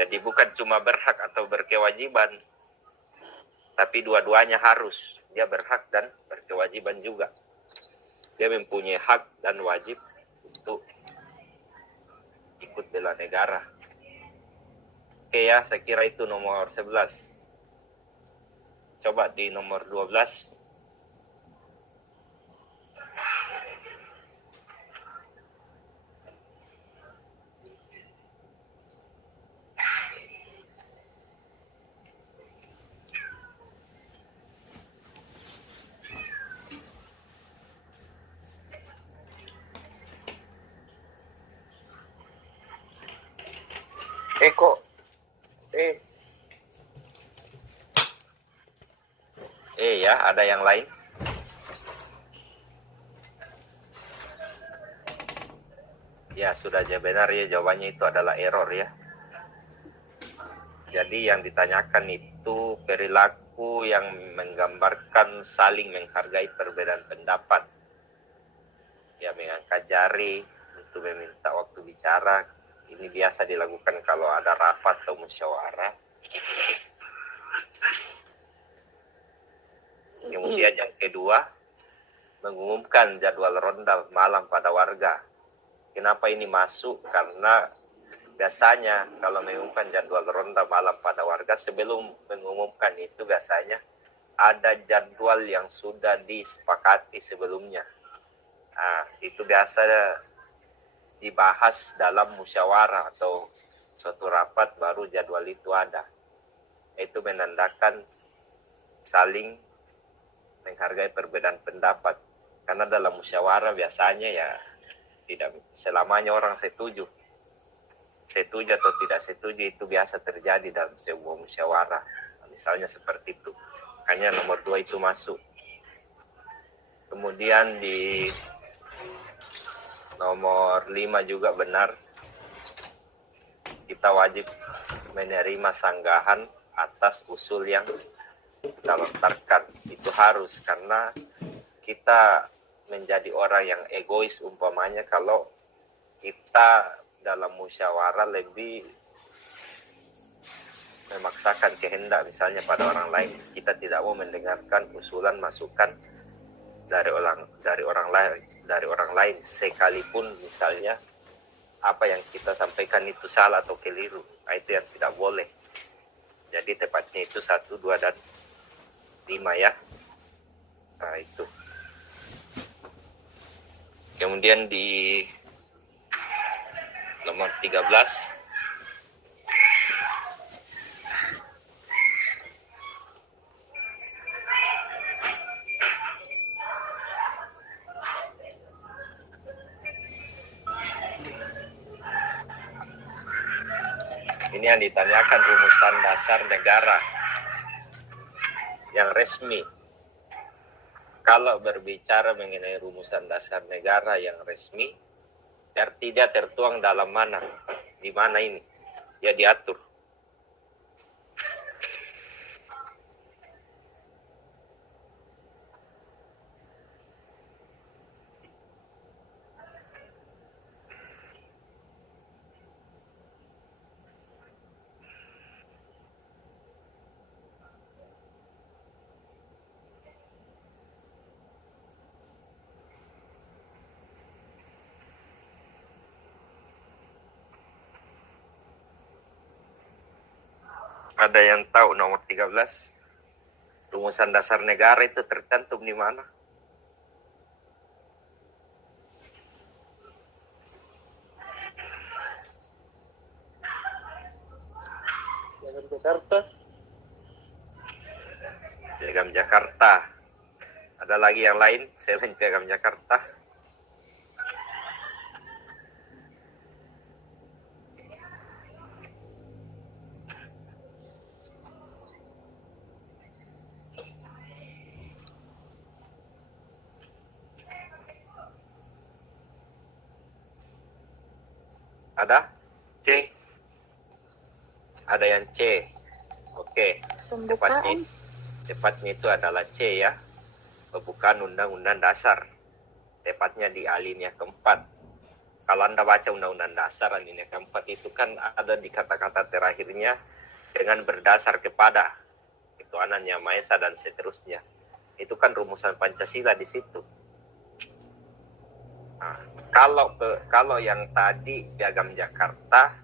Jadi bukan cuma berhak atau berkewajiban, tapi dua-duanya harus. Dia berhak dan berkewajiban juga. Dia mempunyai hak dan wajib untuk ikut bela negara. Oke ya, saya kira itu nomor 11. Coba di nomor 12. Kok Ya, ada yang lain? Ya, sudah aja benar ya, jawabannya itu adalah error ya. Jadi yang ditanyakan itu perilaku yang menggambarkan saling menghargai perbedaan pendapat. Ya, mengangkat jari untuk meminta waktu bicara. Ini biasa dilakukan kalau ada rapat atau musyawarah. Kemudian yang kedua, mengumumkan jadwal ronda malam pada warga. Kenapa ini masuk? Karena biasanya kalau mengumumkan jadwal ronda malam pada warga, sebelum mengumumkan itu biasanya ada jadwal yang sudah disepakati sebelumnya. Nah, itu biasa dibahas dalam musyawarah atau suatu rapat baru jadwal itu ada. Itu menandakan saling menghargai perbedaan pendapat. Karena dalam musyawarah biasanya ya tidak selamanya orang setuju. Setuju atau tidak setuju itu biasa terjadi dalam sebuah musyawarah. Misalnya seperti itu. Hanya nomor 2 itu masuk. Kemudian di nomor 5 juga benar. Kita wajib menerima sanggahan atas usul yang kita lontarkan. Itu harus, karena kita menjadi orang yang egois umpamanya kalau kita dalam musyawarah lebih memaksakan kehendak misalnya pada orang lain. Kita tidak mau mendengarkan usulan masukan dari orang lain sekalipun misalnya apa yang kita sampaikan itu salah atau keliru. Nah, itu yang tidak boleh. Jadi tepatnya itu 1, 2, dan 5 ya. Nah itu. Kemudian di nomor 13, Ini yang ditanyakan rumusan dasar negara yang resmi. Kalau berbicara mengenai rumusan dasar negara yang resmi, berarti dia tertuang dalam mana? Di mana ini? Ya diatur. Ada yang tahu nomor 13? Rumusan dasar negara itu tercantum di mana? Piagam Jakarta. Piagam Jakarta. Ada lagi yang lain selain Piagam Jakarta? Ada? C? Ada yang C. Oke. Tepatnya itu adalah C ya. Pembukaan Undang-Undang Dasar. Tepatnya di alinea keempat. Kalau Anda baca Undang-Undang Dasar alinea keempat itu kan ada di kata-kata terakhirnya dengan berdasar kepada ketuhanan Yang Maha Esa dan seterusnya. Itu kan rumusan Pancasila di situ. Nah, kalau yang tadi Piagam Jakarta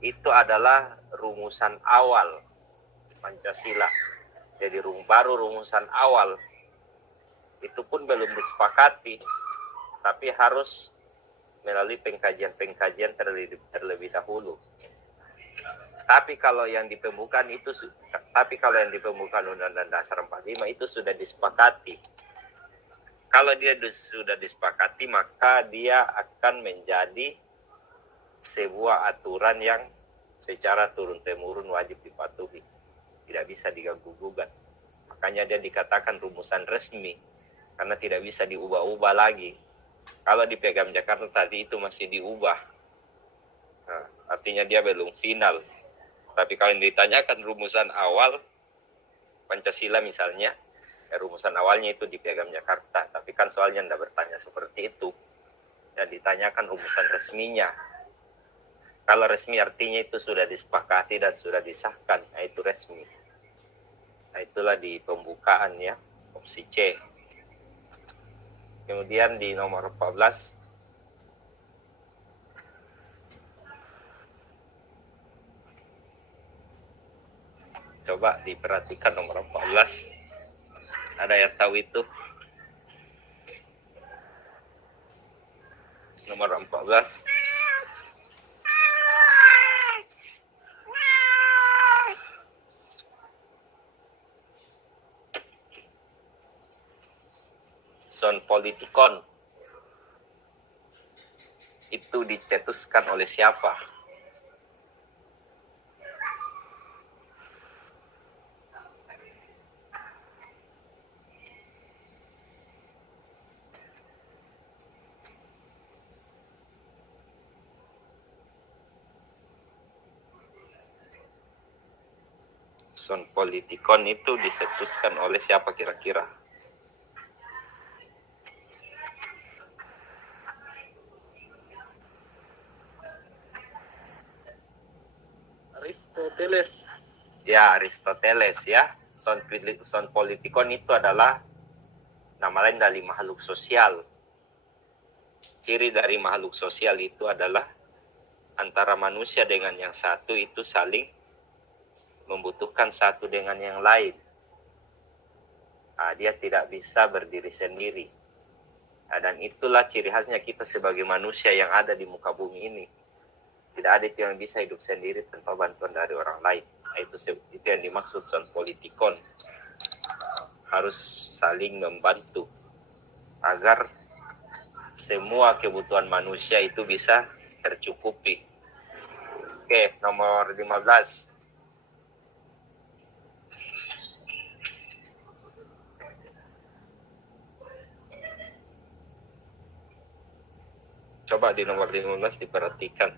itu adalah rumusan awal Pancasila. Jadi baru rumusan awal itu pun belum disepakati, tapi harus melalui pengkajian terlebih dahulu. Tapi kalau yang di pembukaan Undang-Undang Dasar 45 itu sudah disepakati. Kalau dia sudah disepakati, maka dia akan menjadi sebuah aturan yang secara turun-temurun wajib dipatuhi. Tidak bisa diganggu-gugat. Makanya dia dikatakan rumusan resmi, karena tidak bisa diubah-ubah lagi. Kalau di Piagam Jakarta tadi itu masih diubah. Nah, artinya dia belum final. Tapi kalau yang ditanyakan rumusan awal, Pancasila misalnya, rumusan awalnya itu di Piagam Jakarta, tapi kan soalnya Anda bertanya seperti itu, dan ditanyakan rumusan resminya. Kalau resmi artinya itu sudah disepakati dan sudah disahkan, nah itu resmi. Nah itulah di pembukaan ya, opsi C. Kemudian di nomor 14, coba diperhatikan nomor 14. Ada yang tahu itu? Nomor 14. Son politikon. Itu dicetuskan oleh siapa? Son politikon itu dicetuskan oleh siapa kira-kira? Aristoteles. Ya, Aristoteles ya. Son politikon itu adalah nama lain dari makhluk sosial. Ciri dari makhluk sosial itu adalah antara manusia dengan yang satu itu saling membutuhkan satu dengan yang lain. Nah, dia tidak bisa berdiri sendiri. Nah, dan itulah ciri khasnya kita sebagai manusia yang ada di muka bumi ini. Tidak ada itu yang bisa hidup sendiri tanpa bantuan dari orang lain. Nah, itu yang dimaksud son politikon. Harus saling membantu agar semua kebutuhan manusia itu bisa tercukupi. Oke, nomor nomor 15. Coba di nomor 15 diperhatikan.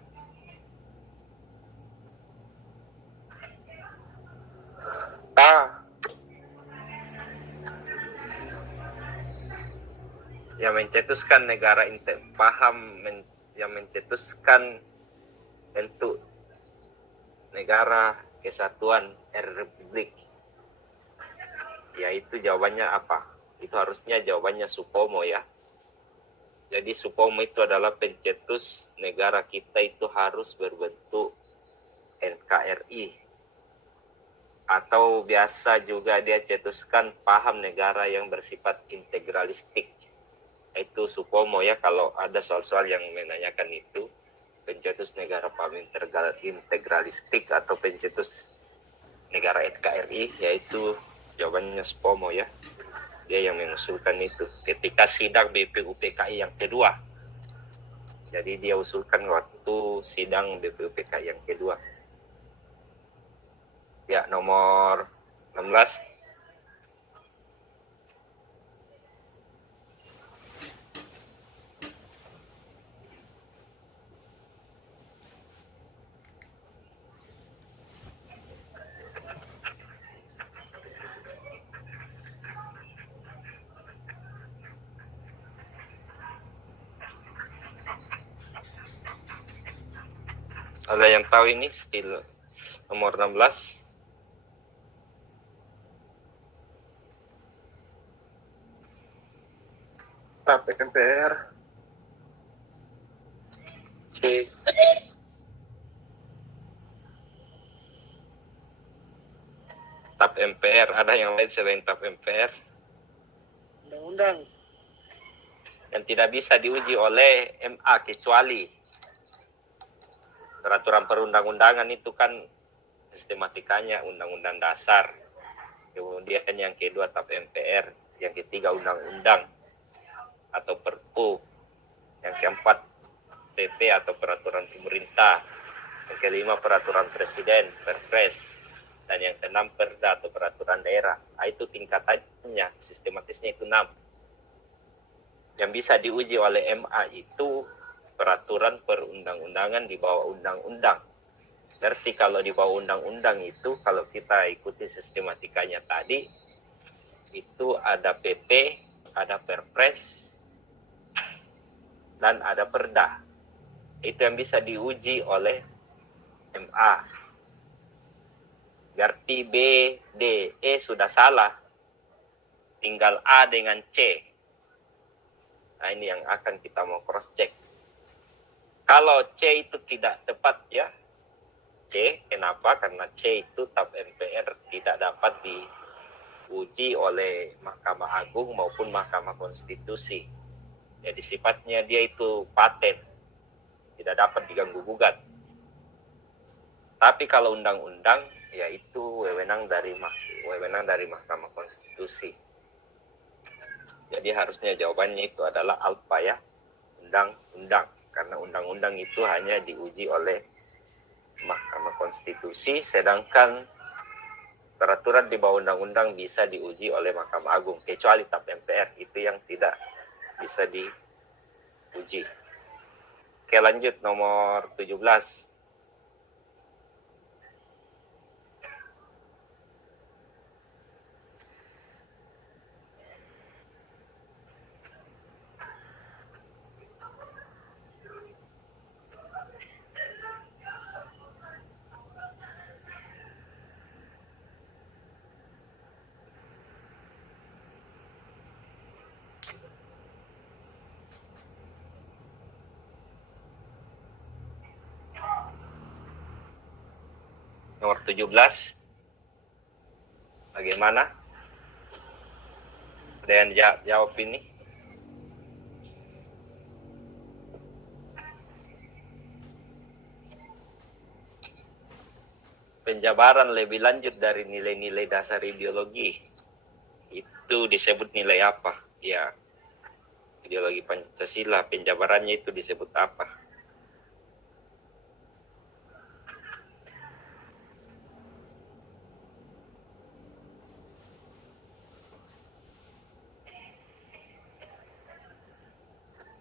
Yang mencetuskan negara yang mencetuskan bentuk negara kesatuan Republik, yaitu jawabannya apa? Itu harusnya jawabannya Supomo ya. Jadi Supomo itu adalah pencetus negara kita itu harus berbentuk NKRI. Atau biasa juga dia cetuskan paham negara yang bersifat integralistik. Itu Supomo ya, kalau ada soal-soal yang menanyakan itu. Pencetus negara paham integralistik atau pencetus negara NKRI, yaitu jawabannya Supomo ya. Dia yang mengusulkan itu ketika sidang BPUPKI yang kedua. Jadi dia usulkan waktu sidang BPUPKI yang kedua. Ya, nomor 16. Ada yang tahu ini skill nomor 16? TAP MPR. TAP MPR, ada yang lain selain TAP MPR? Undang-undang. Yang tidak bisa diuji oleh MA kecuali peraturan perundang-undangan itu kan sistematikanya undang-undang dasar. Kemudian yang kedua TAP MPR, yang ketiga undang-undang atau Perpu, yang keempat PP atau peraturan pemerintah, yang kelima peraturan presiden, Perpres, dan yang keenam Perda atau peraturan daerah. Nah, itu tingkatannya, sistematisnya itu 6. Yang bisa diuji oleh MA itu peraturan perundang-undangan di bawah undang-undang. Berarti kalau di bawah undang-undang itu, kalau kita ikuti sistematikanya tadi, itu ada PP, ada Perpres, dan ada Perda. Itu yang bisa diuji oleh MA. Berarti B, D, E sudah salah. Tinggal A dengan C. Nah, ini yang akan kita mau cross check. Kalau C itu tidak tepat ya. C, kenapa? Karena C itu TAP MPR tidak dapat diuji oleh Mahkamah Agung maupun Mahkamah Konstitusi. Jadi sifatnya dia itu paten, tidak dapat diganggu gugat. Tapi kalau undang-undang, yaitu wewenang dari Mahkamah Konstitusi. Jadi harusnya jawabannya itu adalah alfa ya, undang-undang. Karena undang-undang itu hanya diuji oleh Mahkamah Konstitusi, sedangkan peraturan di bawah undang-undang bisa diuji oleh Mahkamah Agung, kecuali TAP MPR, itu yang tidak bisa diuji. Oke, lanjut nomor 17. Nomor 17. Bagaimana? Ada yang jawab ini? Penjabaran lebih lanjut dari nilai-nilai dasar ideologi. Itu disebut nilai apa? Ya, ideologi Pancasila. Penjabarannya itu disebut apa?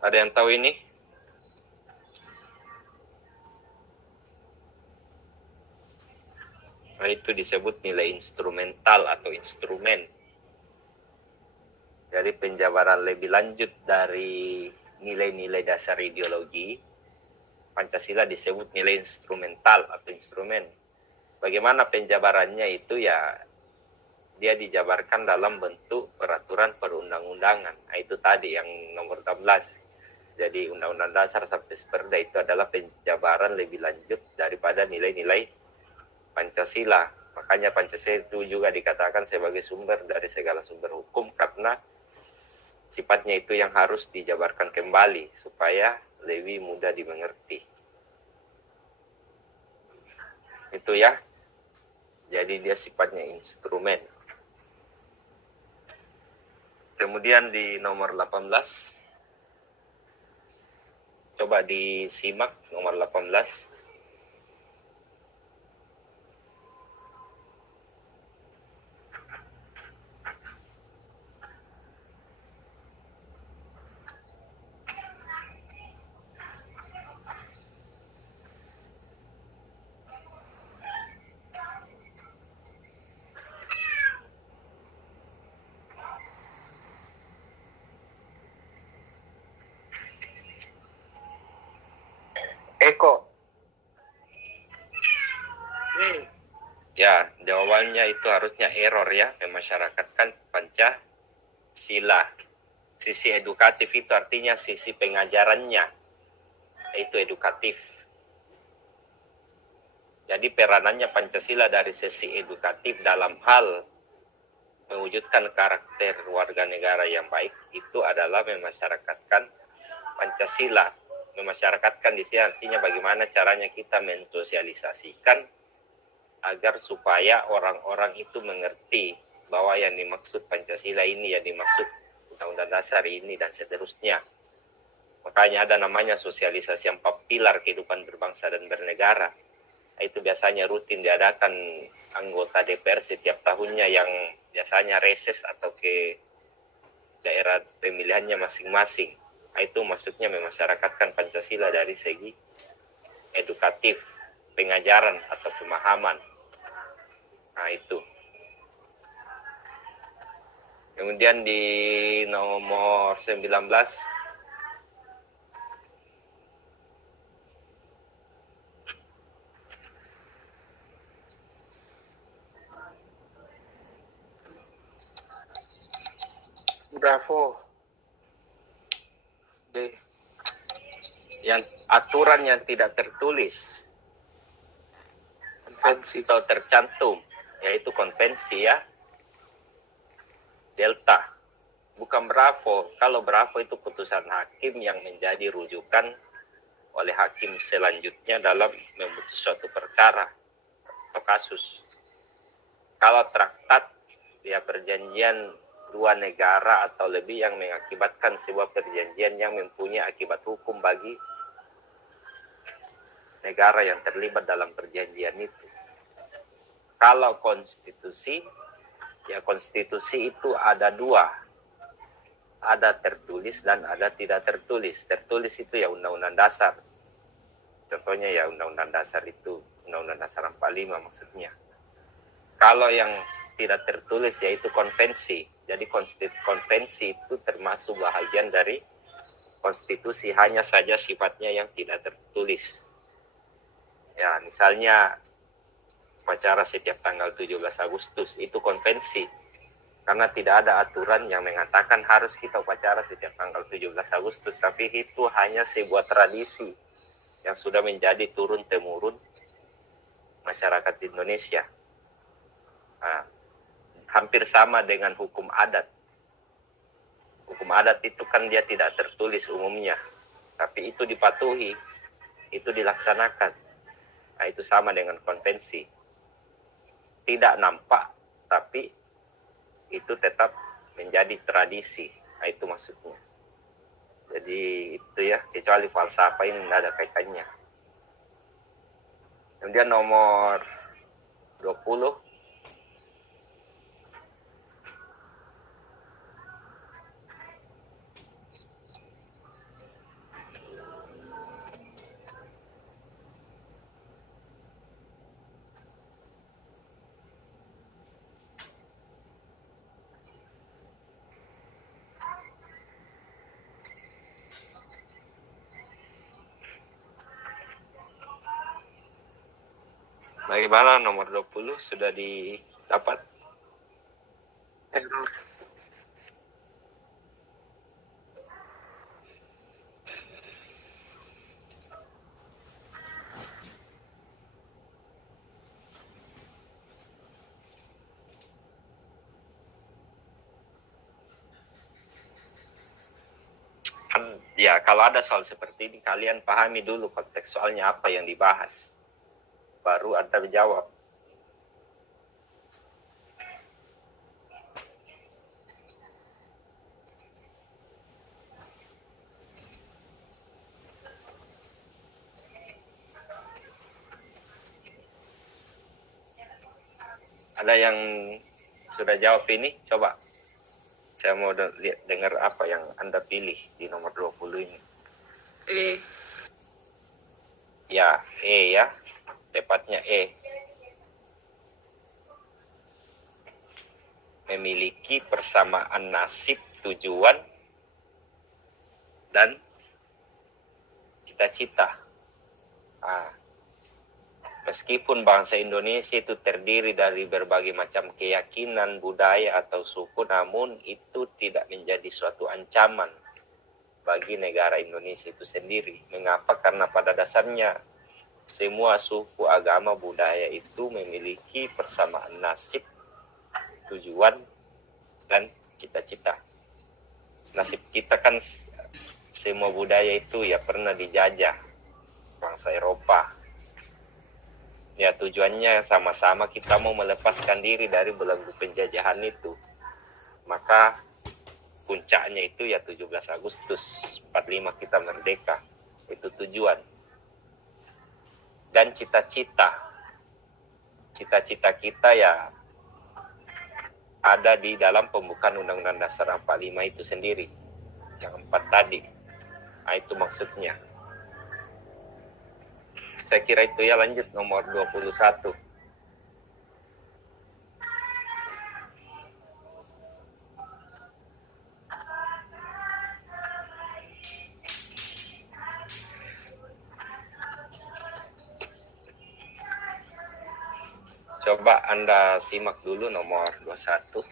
Ada yang tahu ini? Nah, itu disebut nilai instrumental atau instrumen. Jadi penjabaran lebih lanjut dari nilai-nilai dasar ideologi, Pancasila disebut nilai instrumental atau instrumen. Bagaimana penjabarannya itu ya, dia dijabarkan dalam bentuk peraturan perundang-undangan. Nah, itu tadi yang nomor 16. Jadi Undang-Undang Dasar sampai Seperda itu adalah penjabaran lebih lanjut daripada nilai-nilai Pancasila. Makanya Pancasila itu juga dikatakan sebagai sumber dari segala sumber hukum karena sifatnya itu yang harus dijabarkan kembali supaya lebih mudah dimengerti. Itu ya. Jadi dia sifatnya instrumen. Kemudian di nomor 18. Coba disimak nomor 18. Eko. Ya, jawabannya itu harusnya error ya, memasyarakatkan Pancasila. Sisi edukatif itu artinya sisi pengajarannya, itu edukatif. Jadi peranannya Pancasila dari sisi edukatif dalam hal mewujudkan karakter warga negara yang baik itu adalah memasyarakatkan Pancasila. Memasyarakatkan di sini artinya bagaimana caranya kita mensosialisasikan agar supaya orang-orang itu mengerti bahwa yang dimaksud Pancasila ini, yang dimaksud Undang-Undang Dasar ini, dan seterusnya. Makanya ada namanya sosialisasi 4 pilar kehidupan berbangsa dan bernegara. Itu biasanya rutin diadakan anggota DPR setiap tahunnya yang biasanya reses atau ke daerah pemilihannya masing-masing. Itu maksudnya memasyarakatkan Pancasila dari segi edukatif, pengajaran atau pemahaman. Nah itu. Kemudian di nomor 19. Bravo. Yang aturan yang tidak tertulis Konvensi. atau tercantum, yaitu konvensi ya. Delta, bukan Bravo. Kalau Bravo itu putusan hakim yang menjadi rujukan oleh hakim selanjutnya dalam memutus suatu perkara atau kasus. Kalau traktat, ya perjanjian dua negara atau lebih yang mengakibatkan sebuah perjanjian yang mempunyai akibat hukum bagi negara yang terlibat dalam perjanjian itu. Kalau konstitusi, ya konstitusi itu ada dua. Ada tertulis dan ada tidak tertulis. Tertulis itu ya Undang-Undang Dasar. Contohnya ya Undang-Undang Dasar itu, Undang-Undang Dasar 45 maksudnya. Kalau yang tidak tertulis yaitu konvensi. Jadi konvensi itu termasuk bahagian dari konstitusi, hanya saja sifatnya yang tidak tertulis. Ya, misalnya upacara setiap tanggal 17 Agustus itu konvensi. Karena tidak ada aturan yang mengatakan harus kita upacara setiap tanggal 17 Agustus, tapi itu hanya sebuah tradisi yang sudah menjadi turun-temurun masyarakat Indonesia. Nah, hampir sama dengan hukum adat. Hukum adat itu kan dia tidak tertulis umumnya, tapi itu dipatuhi, itu dilaksanakan. Nah, itu sama dengan konvensi. Tidak nampak, tapi itu tetap menjadi tradisi. Nah, itu maksudnya. Jadi itu ya, kecuali falsafah ini tidak ada kaitannya. Kemudian nomor 20. Bagaimana nomor 20 sudah didapat? Error. Ya, kalau ada soal seperti ini, kalian pahami dulu konteks soalnya apa yang dibahas. Baru Anda menjawab. Ada yang sudah jawab ini? Coba. Saya mau dengar apa yang Anda pilih di nomor 20 ini. Ya, E ya. Tepatnya E. Memiliki persamaan nasib, tujuan, dan cita-cita. Meskipun bangsa Indonesia itu terdiri dari berbagai macam keyakinan, budaya, atau suku, namun itu tidak menjadi suatu ancaman bagi negara Indonesia itu sendiri. Mengapa? Karena pada dasarnya semua suku, agama, budaya itu memiliki persamaan nasib, tujuan, dan cita-cita. Nasib kita kan semua budaya itu ya pernah dijajah bangsa Eropa. Ya tujuannya sama-sama kita mau melepaskan diri dari belenggu penjajahan itu. Maka puncaknya itu ya 17 Agustus 45 kita merdeka. Itu tujuan. Dan cita-cita. Cita-cita kita ya ada di dalam pembukaan Undang-Undang Dasar 45 itu sendiri. Yang 4 tadi. Nah, itu maksudnya. Saya kira itu ya, lanjut nomor 21. Coba Anda simak dulu nomor 21.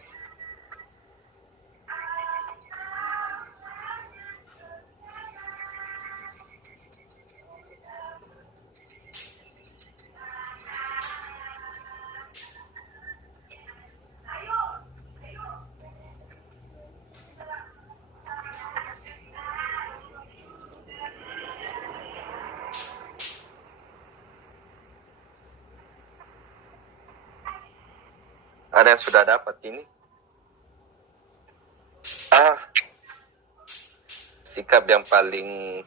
Ada yang sudah dapat ini? Sikap yang paling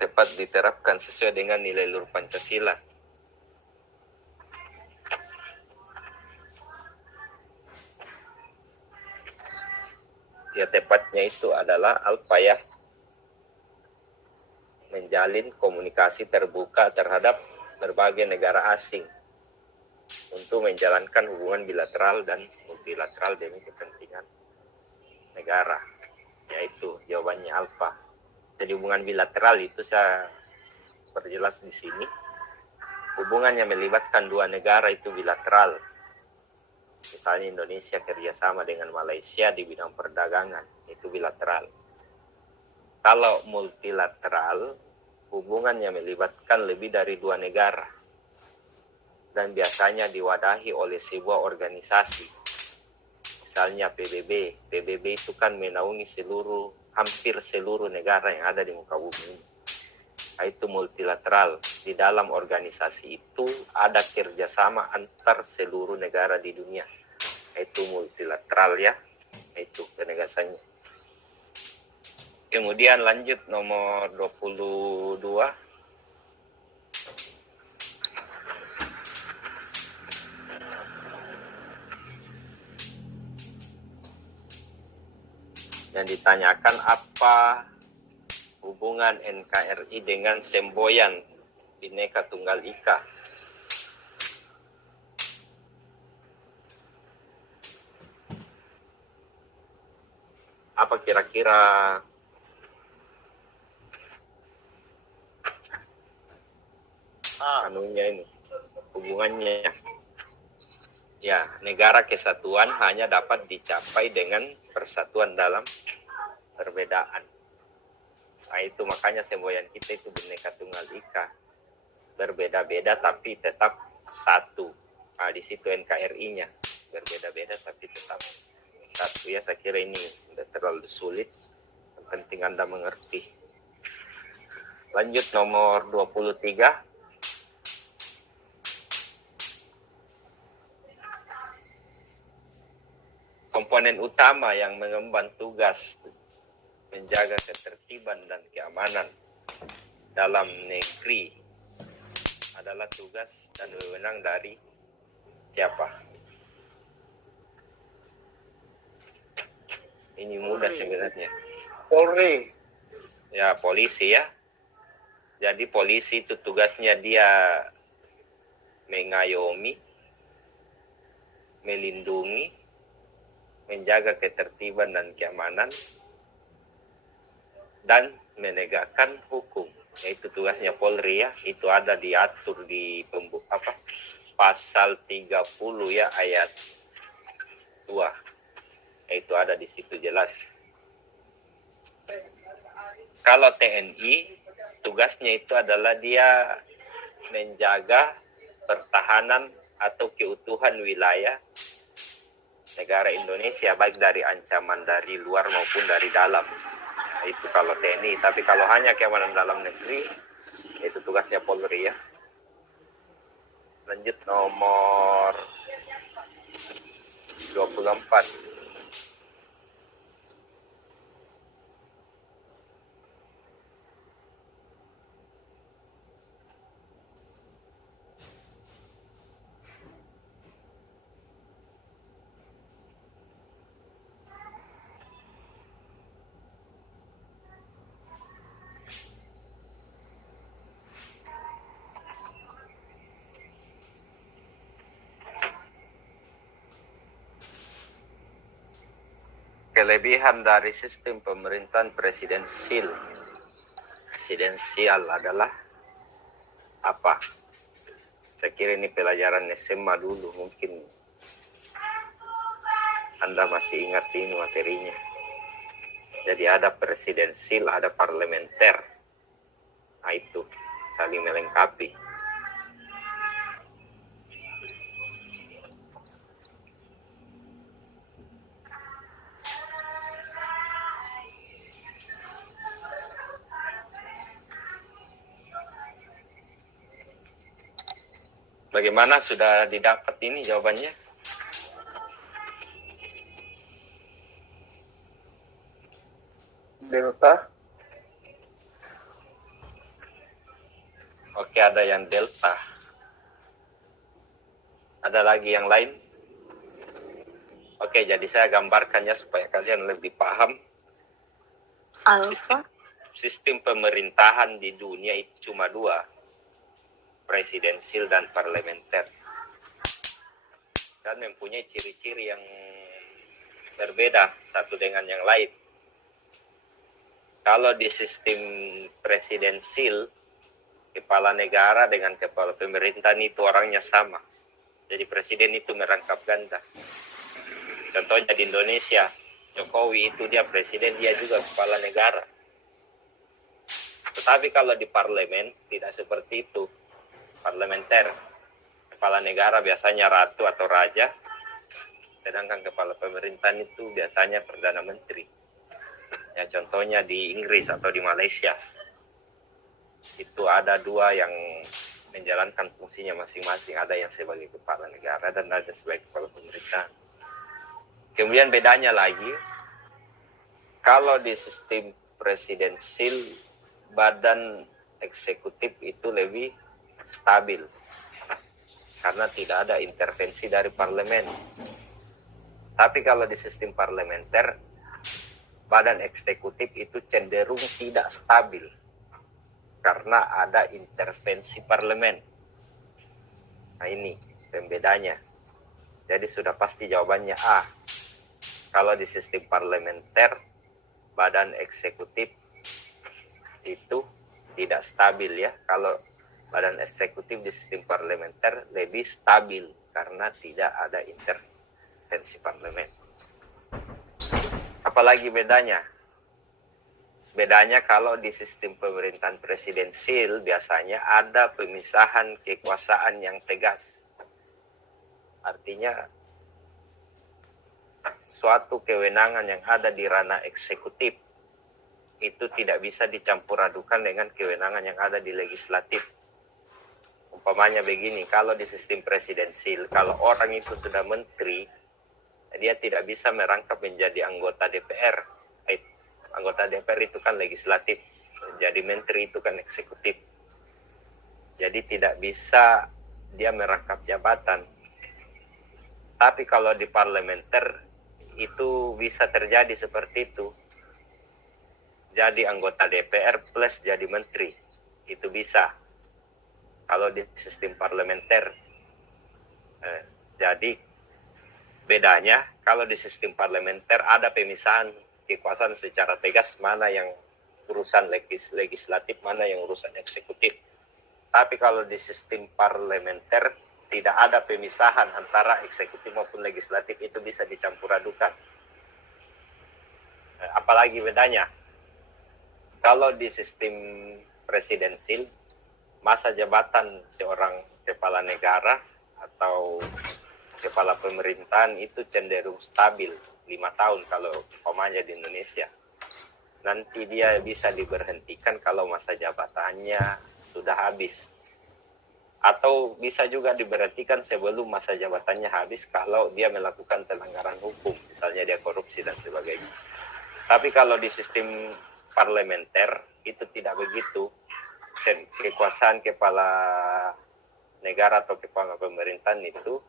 tepat diterapkan sesuai dengan nilai luhur Pancasila. Ya tepatnya itu adalah al-payah menjalin komunikasi terbuka terhadap berbagai negara asing untuk menjalankan hubungan bilateral dan multilateral demi kepentingan negara. Yaitu jawabannya alfa. Jadi hubungan bilateral itu saya perjelas di sini. Hubungan yang melibatkan dua negara itu bilateral. Misalnya Indonesia kerjasama dengan Malaysia di bidang perdagangan, itu bilateral. Kalau multilateral, hubungan yang melibatkan lebih dari dua negara. Dan biasanya diwadahi oleh sebuah organisasi. Misalnya PBB. PBB itu kan menaungi hampir seluruh negara yang ada di muka bumi ini. Nah, itu multilateral. Di dalam organisasi itu ada kerjasama antar seluruh negara di dunia. Itu multilateral ya. Itu penegasannya. Kemudian lanjut nomor 22. Yang ditanyakan apa hubungan NKRI dengan semboyan Bhinneka Tunggal Ika. Apa kira-kira anunya ini hubungannya. Ya, negara kesatuan hanya dapat dicapai dengan persatuan dalam perbedaan. Nah, itu makanya semboyan kita itu Bhinneka Tunggal Ika. Berbeda-beda tapi tetap satu. Nah, di situ NKRI-nya. Berbeda-beda tapi tetap satu. Ya, saya kira ini tidak terlalu sulit. Yang penting Anda mengerti. Lanjut nomor 23. Komponen utama yang mengemban tugas menjaga ketertiban dan keamanan dalam negeri adalah tugas dan wewenang dari siapa? Ini mudah sebenarnya. Polri. Ya, polisi ya. Jadi polisi itu tugasnya dia mengayomi, melindungi, menjaga ketertiban dan keamanan, dan menegakkan hukum. Itu tugasnya Polri ya. Itu ada diatur di pasal 30 ya ayat 2. Itu ada di situ jelas. Kalau TNI tugasnya itu adalah dia menjaga pertahanan atau keutuhan wilayah negara Indonesia, baik dari ancaman dari luar maupun dari dalam. Nah, itu kalau TNI. Tapi kalau hanya keamanan dalam negeri, itu tugasnya Polri ya. Lanjut nomor 24. Kelebihan dari sistem pemerintahan presidensial adalah apa? Saya kira ini pelajaran SMA dulu, mungkin Anda masih ingat ini materinya. Jadi ada presidensial, ada parlementer. Nah, itu saling melengkapi. Bagaimana, sudah didapat ini jawabannya? Delta. Oke, ada yang delta. Ada lagi yang lain? Oke, jadi saya gambarkannya supaya kalian lebih paham. Alpha. Sistem pemerintahan di dunia itu cuma dua, presidensial dan parlementer, dan mempunyai ciri-ciri yang berbeda satu dengan yang lain. Kalau di sistem presidensial, kepala negara dengan kepala pemerintahan itu orangnya sama. Jadi presiden itu merangkap ganda. Contohnya di Indonesia, Jokowi itu dia presiden, dia juga kepala negara. Tetapi kalau di parlemen tidak seperti itu. Parlementer, kepala negara biasanya ratu atau raja, sedangkan kepala pemerintahan itu biasanya perdana menteri. Ya, contohnya di Inggris atau di Malaysia, itu ada dua yang menjalankan fungsinya masing-masing. Ada yang sebagai kepala negara dan ada sebagai kepala pemerintahan. Kemudian bedanya lagi, kalau di sistem presidensial, badan eksekutif itu lebih stabil karena tidak ada intervensi dari parlemen. Tapi kalau di sistem parlementer, badan eksekutif itu cenderung tidak stabil karena ada intervensi parlemen. Nah, ini pembedanya. Jadi sudah pasti jawabannya A. Kalau di sistem parlementer, badan eksekutif itu tidak stabil ya. Kalau badan eksekutif di sistem parlementer lebih stabil karena tidak ada intervensi parlemen. Apalagi bedanya? Bedanya kalau di sistem pemerintahan presidensil biasanya ada pemisahan kekuasaan yang tegas. Artinya suatu kewenangan yang ada di ranah eksekutif itu tidak bisa dicampur adukan dengan kewenangan yang ada di legislatif. Umpamanya begini, kalau di sistem presidensil, kalau orang itu sudah menteri, dia tidak bisa merangkap menjadi anggota DPR. Anggota DPR itu kan legislatif, jadi menteri itu kan eksekutif. Jadi tidak bisa dia merangkap jabatan. Tapi kalau di parlementer itu bisa terjadi seperti itu. Jadi anggota DPR plus jadi menteri, itu bisa. Kalau di sistem parlementer. Jadi bedanya kalau di sistem parlementer ada pemisahan kekuasaan secara tegas, mana yang urusan legislatif, mana yang urusan eksekutif. Tapi kalau di sistem parlementer tidak ada pemisahan antara eksekutif maupun legislatif, itu bisa dicampur adukan. Apalagi bedanya? Kalau di sistem presidensil, masa jabatan seorang kepala negara atau kepala pemerintahan itu cenderung stabil 5 tahun kalau umpamanya di Indonesia. Nanti dia bisa diberhentikan kalau masa jabatannya sudah habis. Atau bisa juga diberhentikan sebelum masa jabatannya habis kalau dia melakukan pelanggaran hukum, misalnya dia korupsi dan sebagainya. Tapi kalau di sistem parlementer itu tidak begitu. Kekuasaan kepala negara atau kepala pemerintahan itu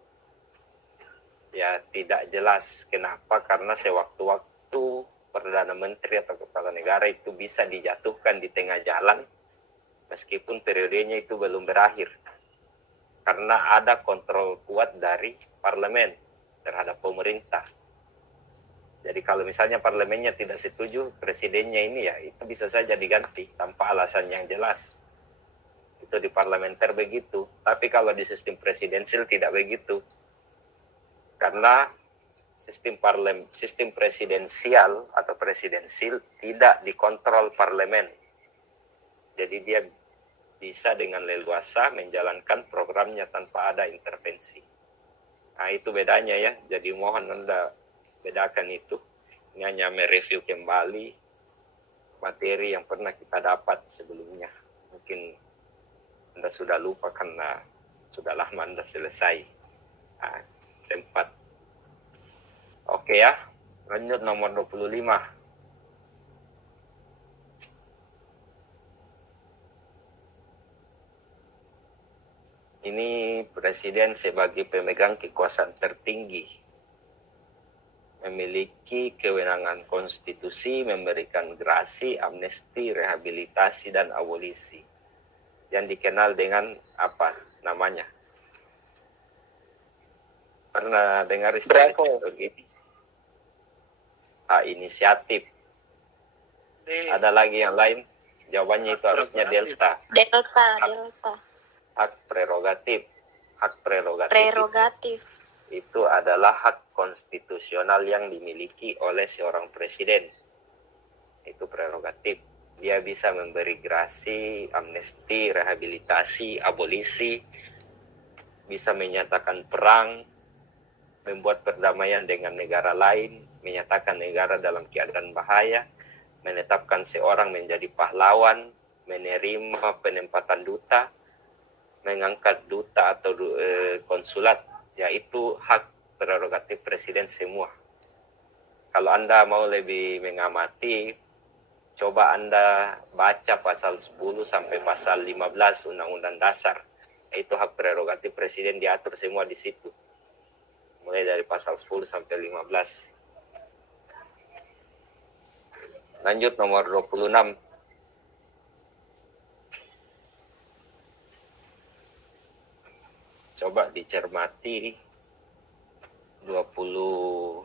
ya tidak jelas. Kenapa? Karena sewaktu-waktu Perdana Menteri atau kepala negara itu bisa dijatuhkan di tengah jalan meskipun periodenya itu belum berakhir. Karena ada kontrol kuat dari parlemen terhadap pemerintah. Jadi kalau misalnya parlemennya tidak setuju, presidennya ini ya itu bisa saja diganti tanpa alasan yang jelas. Itu di parlementer begitu. Tapi kalau di sistem presidensil tidak begitu. Karena sistem presidensial atau presidensil tidak dikontrol parlemen. Jadi dia bisa dengan leluasa menjalankan programnya tanpa ada intervensi. Nah itu bedanya ya. Jadi mohon Anda bedakan itu. Ini hanya mereview kembali materi yang pernah kita dapat sebelumnya. Mungkin Anda sudah lupa karena sudah lama Anda selesai. Nah, sempat. Oke ya, lanjut nomor 25. Ini presiden sebagai pemegang kekuasaan tertinggi memiliki kewenangan konstitusi memberikan gerasi, amnesti, rehabilitasi, dan abolisi. Yang dikenal dengan apa namanya? Pernah dengar istilah begini? Inisiatif. Ada lagi yang lain? Jawabannya itu harusnya delta. Delta. Hak prerogatif. Prerogatif. Itu adalah hak konstitusional yang dimiliki oleh seorang presiden. Itu prerogatif. Dia bisa memberi gerasi, amnesti, rehabilitasi, abolisi, bisa menyatakan perang, membuat perdamaian dengan negara lain, menyatakan negara dalam keadaan bahaya, menetapkan seorang menjadi pahlawan, menerima penempatan duta, mengangkat duta atau konsulat, yaitu hak prerogatif presiden semua. Kalau Anda mau lebih mengamati, coba Anda baca pasal 10 sampai pasal 15 Undang-Undang Dasar. Itu hak prerogatif presiden diatur semua di situ. Mulai dari pasal 10 sampai 15. Lanjut nomor 26. Coba dicermati 26.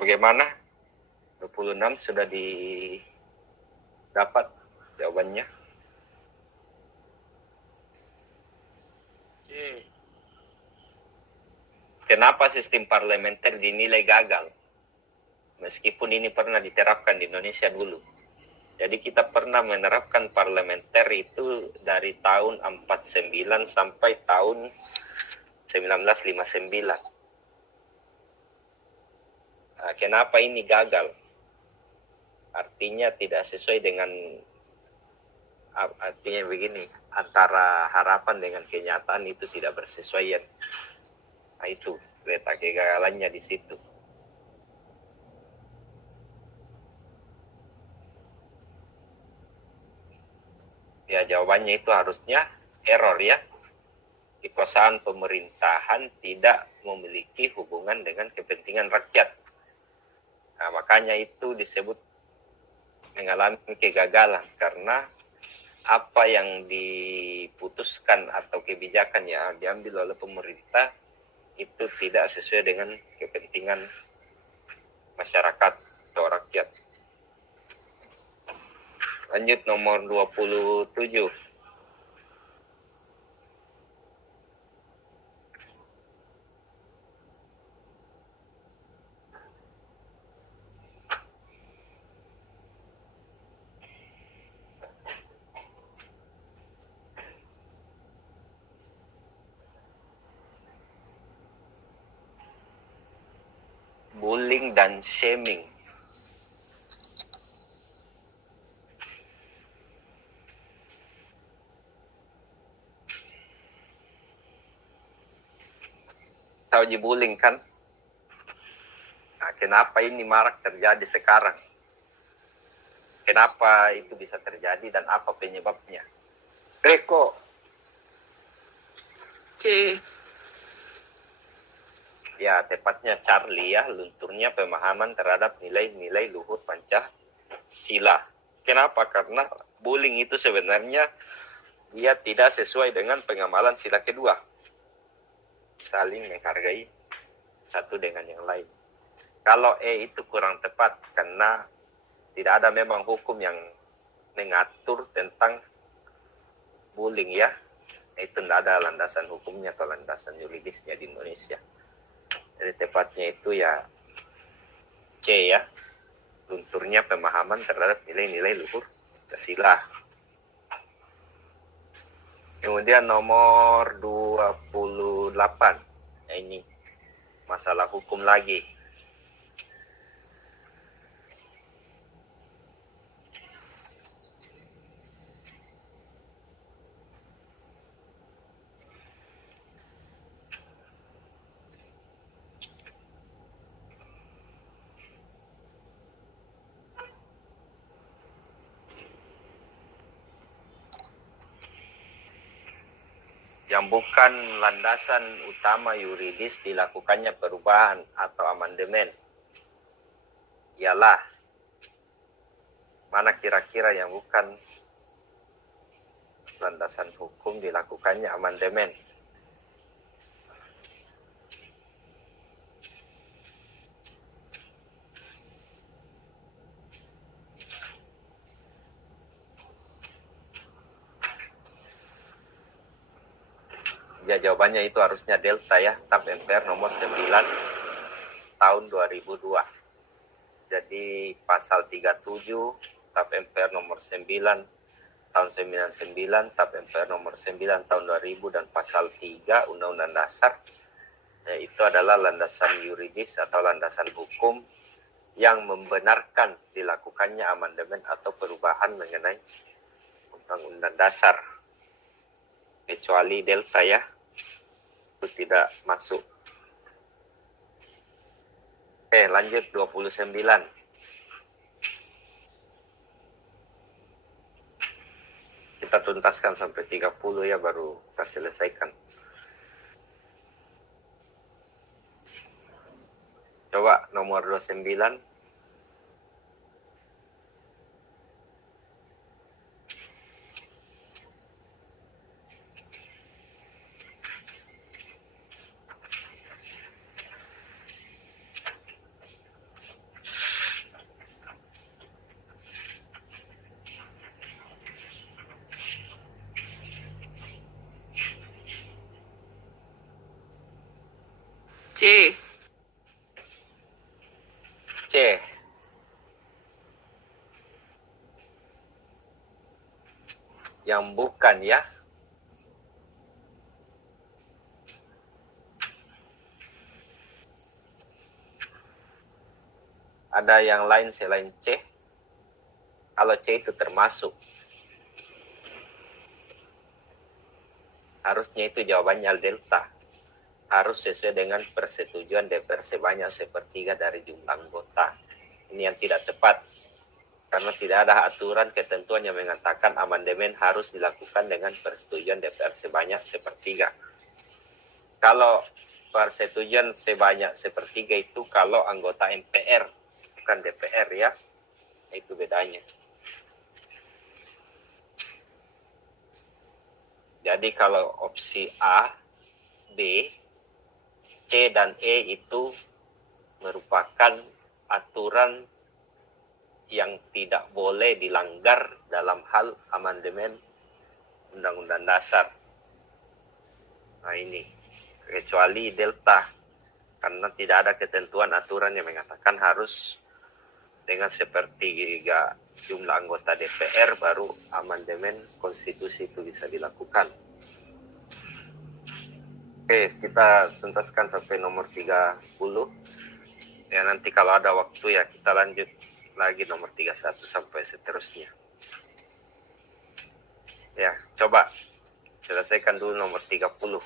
Bagaimana? 26 sudah didapat jawabannya. Kenapa sistem parlementer dinilai gagal? Meskipun ini pernah diterapkan di Indonesia dulu. Jadi kita pernah menerapkan parlementer itu dari tahun 49 sampai tahun 1959. Nah, kenapa ini gagal? Artinya tidak sesuai dengan, artinya begini, antara harapan dengan kenyataan itu tidak bersesuaian. Nah, itu letak kegagalannya di situ. Ya, jawabannya itu harusnya error ya. Kekuasaan pemerintahan tidak memiliki hubungan dengan kepentingan rakyat. Nah, makanya itu disebut mengalami kegagalan karena apa yang diputuskan atau kebijakan yang diambil oleh pemerintah itu tidak sesuai dengan kepentingan masyarakat atau rakyat. Lanjut nomor 27. Bullying dan shaming. Tahu bullying kan? Nah, kenapa ini marak terjadi sekarang? Kenapa itu bisa terjadi dan apa penyebabnya? Eko. Oke. Ya, tepatnya Charlie ya, lunturnya pemahaman terhadap nilai-nilai luhur Pancasila. Kenapa? Karena bullying itu sebenarnya dia tidak sesuai dengan pengamalan sila kedua. Saling menghargai satu dengan yang lain. Kalau itu kurang tepat karena tidak ada memang hukum yang mengatur tentang bullying ya. Itu tidak ada landasan hukumnya atau landasan yuridisnya di Indonesia. Jadi tepatnya itu ya C ya. Lunturnya pemahaman terhadap nilai-nilai luhur Pancasila. Kemudian nomor 28. Nah, ini masalah hukum lagi. Yang bukan landasan utama yuridis dilakukannya perubahan atau amandemen ialah mana kira-kira yang bukan landasan hukum dilakukannya amandemen. Ya, jawabannya itu harusnya delta ya, TAP MPR nomor 9 tahun 2002. Jadi pasal 37 TAP MPR nomor 9 tahun 99, TAP MPR nomor 9 tahun 2000 dan pasal 3 Undang-Undang Dasar itu adalah landasan yuridis atau landasan hukum yang membenarkan dilakukannya amandemen atau perubahan mengenai Undang-Undang Dasar. Kecuali delta ya, itu tidak masuk. Oke, lanjut 29. Kita tuntaskan sampai 30 ya, baru kita selesaikan. Coba nomor 29. C. C. Yang bukan ya. Ada yang lain selain C? Kalau C itu termasuk, harusnya itu jawabannya delta. Harus sesuai dengan persetujuan DPR sebanyak sepertiga dari jumlah anggota. Ini yang tidak tepat. Karena tidak ada aturan ketentuan yang mengatakan amandemen harus dilakukan dengan persetujuan DPR sebanyak sepertiga. Kalau persetujuan sebanyak sepertiga itu kalau anggota MPR, bukan DPR ya. Itu bedanya. Jadi kalau opsi A, B, C dan E itu merupakan aturan yang tidak boleh dilanggar dalam hal amandemen Undang-Undang Dasar. Nah ini, kecuali delta, karena tidak ada ketentuan aturan yang mengatakan harus dengan sepertiga jumlah anggota DPR baru amandemen konstitusi itu bisa dilakukan. Oke, kita tuntaskan sampai nomor 30. Ya nanti kalau ada waktu ya kita lanjut lagi nomor 31 sampai seterusnya. Ya, coba selesaikan dulu nomor 30.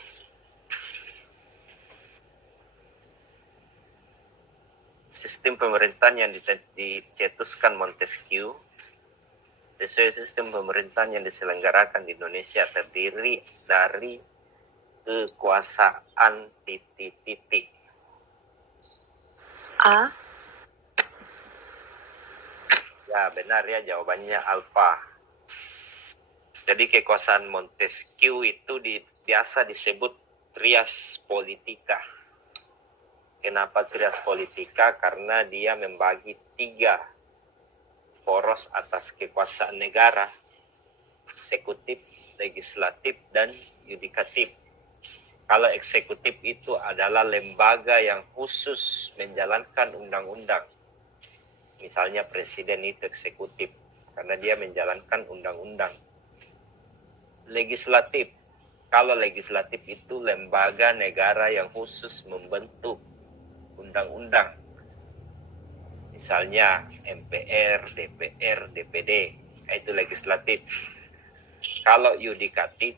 Sistem pemerintahan yang dicetuskan Montesquieu sesuai sistem pemerintahan yang diselenggarakan di Indonesia terdiri dari kekuasaan titik-titik. A. Ya benar ya, jawabannya alfa. Jadi kekuasaan Montesquieu itu biasa disebut trias politika. Kenapa trias politika? Karena dia membagi 3 poros atas kekuasaan negara, eksekutif, legislatif, dan yudikatif. Kalau eksekutif itu adalah lembaga yang khusus menjalankan undang-undang. Misalnya presiden itu eksekutif, karena dia menjalankan undang-undang. Legislatif, kalau legislatif itu lembaga negara yang khusus membentuk undang-undang. Misalnya MPR, DPR, DPD, itu legislatif. Kalau yudikatif,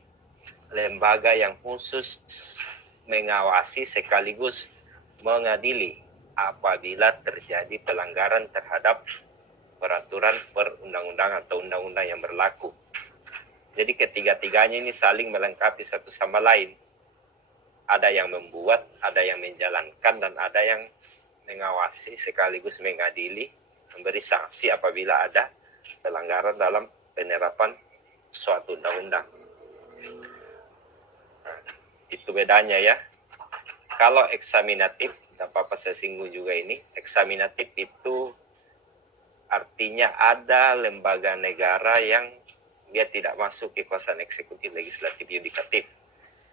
lembaga yang khusus mengawasi sekaligus mengadili apabila terjadi pelanggaran terhadap peraturan perundang-undangan atau undang-undang yang berlaku. Jadi ketiga-tiganya ini saling melengkapi satu sama lain. Ada yang membuat, ada yang menjalankan, dan ada yang mengawasi sekaligus mengadili, memberi sanksi apabila ada pelanggaran dalam penerapan suatu undang-undang. Itu bedanya ya. Kalau eksaminatif, tidak apa-apa saya singgung juga ini, eksaminatif itu artinya ada lembaga negara yang dia tidak masuk kekuasaan eksekutif, legislatif, yudikatif.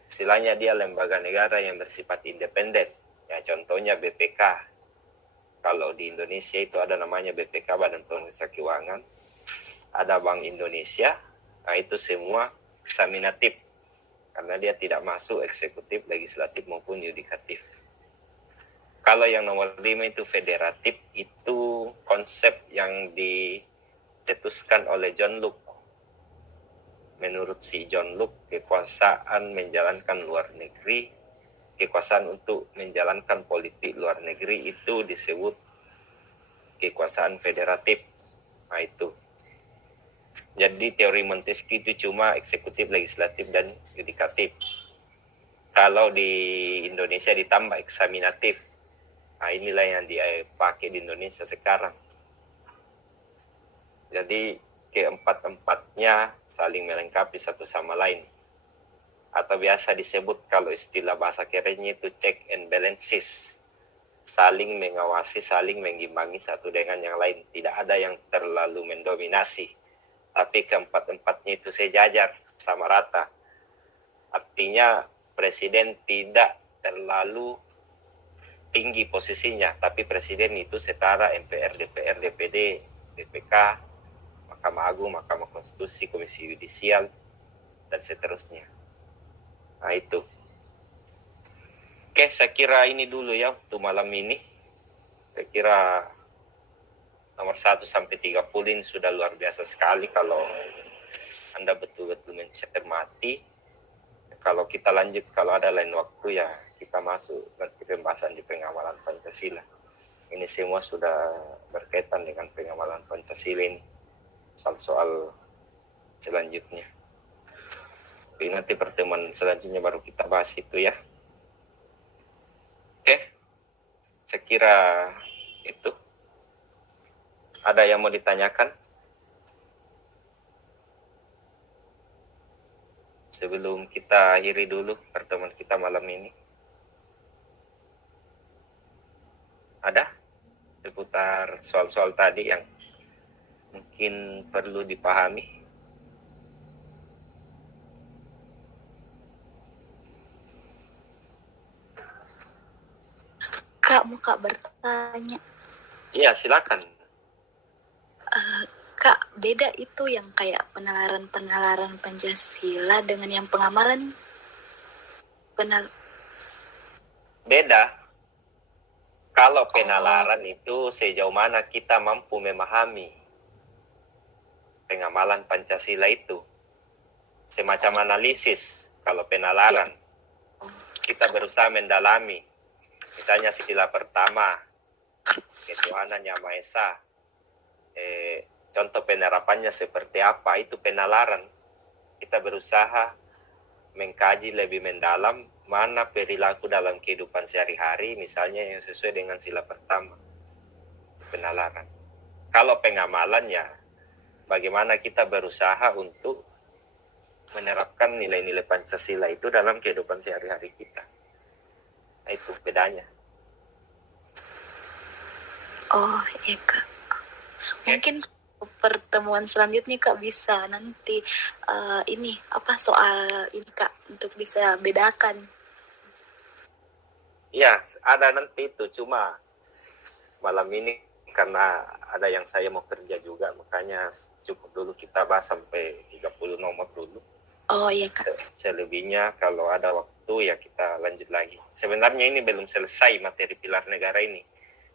Istilahnya dia lembaga negara yang bersifat independen. Ya, contohnya BPK. Kalau di Indonesia itu ada namanya BPK, Badan Pemeriksa Keuangan. Ada Bank Indonesia. Nah, itu semua eksaminatif. Karena dia tidak masuk eksekutif, legislatif, maupun yudikatif. Kalau yang nomor 5 itu federatif, itu konsep yang dicetuskan oleh John Locke. Menurut si John Locke, kekuasaan menjalankan luar negeri, kekuasaan untuk menjalankan politik luar negeri itu disebut kekuasaan federatif. Nah itu. Jadi teori Montesquieu itu cuma eksekutif, legislatif, dan yudikatif. Kalau di Indonesia ditambah eksaminatif. Nah inilah yang dipakai di Indonesia sekarang. Jadi keempat-empatnya saling melengkapi satu sama lain. Atau biasa disebut kalau istilah bahasa kerennya itu check and balances. Saling mengawasi, saling mengimbangi satu dengan yang lain. Tidak ada yang terlalu mendominasi. Tapi keempat-empatnya itu sejajar sama rata. Artinya presiden tidak terlalu tinggi posisinya, tapi presiden itu setara MPR, DPR, DPD, DPK, Mahkamah Agung, Mahkamah Konstitusi, Komisi Yudisial, dan seterusnya. Nah itu. Oke, saya kira ini dulu ya untuk malam ini. Saya kira nomor 1 sampai 30 ini sudah luar biasa sekali kalau Anda betul-betul mencermati. Kalau kita lanjut, kalau ada lain waktu ya kita masuk nanti pembahasan di pengamalan Pancasila. Ini semua sudah berkaitan dengan pengamalan Pancasila ini. Soal-soal selanjutnya. Jadi nanti pertemuan selanjutnya baru kita bahas itu ya. Oke, saya kira itu. Ada yang mau ditanyakan? Sebelum kita akhiri dulu pertemuan kita malam ini. Ada? Seputar soal-soal tadi yang mungkin perlu dipahami. Kak, mau Kak bertanya. Iya, silakan. Kak, beda itu yang kayak penalaran Pancasila dengan yang pengamalan Beda. Kalau penalaran itu sejauh mana kita mampu memahami pengamalan Pancasila itu. Semacam analisis. Kalau penalaran, kita berusaha mendalami. Misalnya sila pertama, ketuhanan Yang Maha Esa. Contoh penerapannya seperti apa, itu penalaran. Kita berusaha mengkaji lebih mendalam mana perilaku dalam kehidupan sehari-hari, misalnya yang sesuai dengan sila pertama. Penalaran. Kalau pengamalannya, bagaimana kita berusaha untuk menerapkan nilai-nilai Pancasila itu dalam kehidupan sehari-hari kita. Nah, itu bedanya. Oh, iya Kak. Mungkin pertemuan selanjutnya Kak bisa nanti soal ini Kak untuk bisa bedakan. Ya, ada nanti itu, cuma malam ini karena ada yang saya mau kerja juga, makanya cukup dulu kita bahas sampai 30 nomor dulu. Oh iya Kak. Selebihnya kalau ada waktu ya kita lanjut lagi. Sebenarnya ini belum selesai materi pilar negara ini.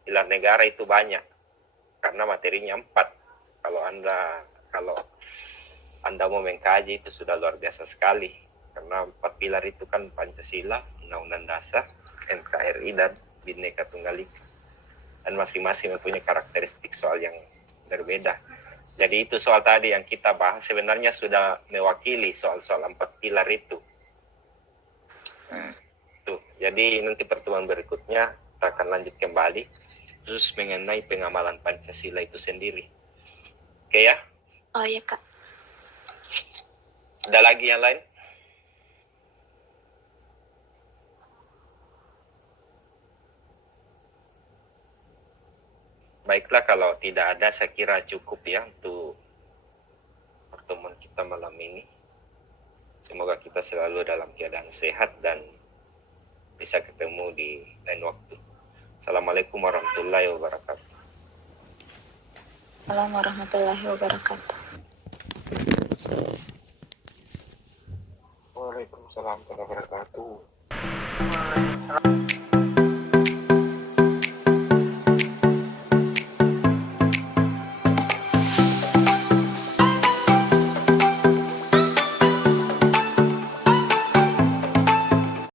Pilar negara itu banyak karena materinya 4. Kalau Anda mau mengkaji itu sudah luar biasa sekali. Karena 4 pilar itu kan Pancasila, Undang-Undang Dasar, NKRI, dan Bhinneka Tunggal Ika. Dan masing-masing mempunyai karakteristik soal yang berbeda. Jadi itu soal tadi yang kita bahas sebenarnya sudah mewakili soal-soal 4 pilar itu. Tuh, jadi nanti pertemuan berikutnya kita akan lanjut kembali terus mengenai pengamalan Pancasila itu sendiri. Oke ya? Oh iya Kak. Ada lagi yang lain? Baiklah, kalau tidak ada saya kira cukup ya untuk pertemuan kita malam ini. Semoga kita selalu dalam keadaan sehat dan bisa ketemu di lain waktu. Assalamualaikum warahmatullahi wabarakatuh. Assalamualaikum warahmatullahi wabarakatuh. Waalaikumsalam warahmatullahi wabarakatuh. Waalaikumsalam.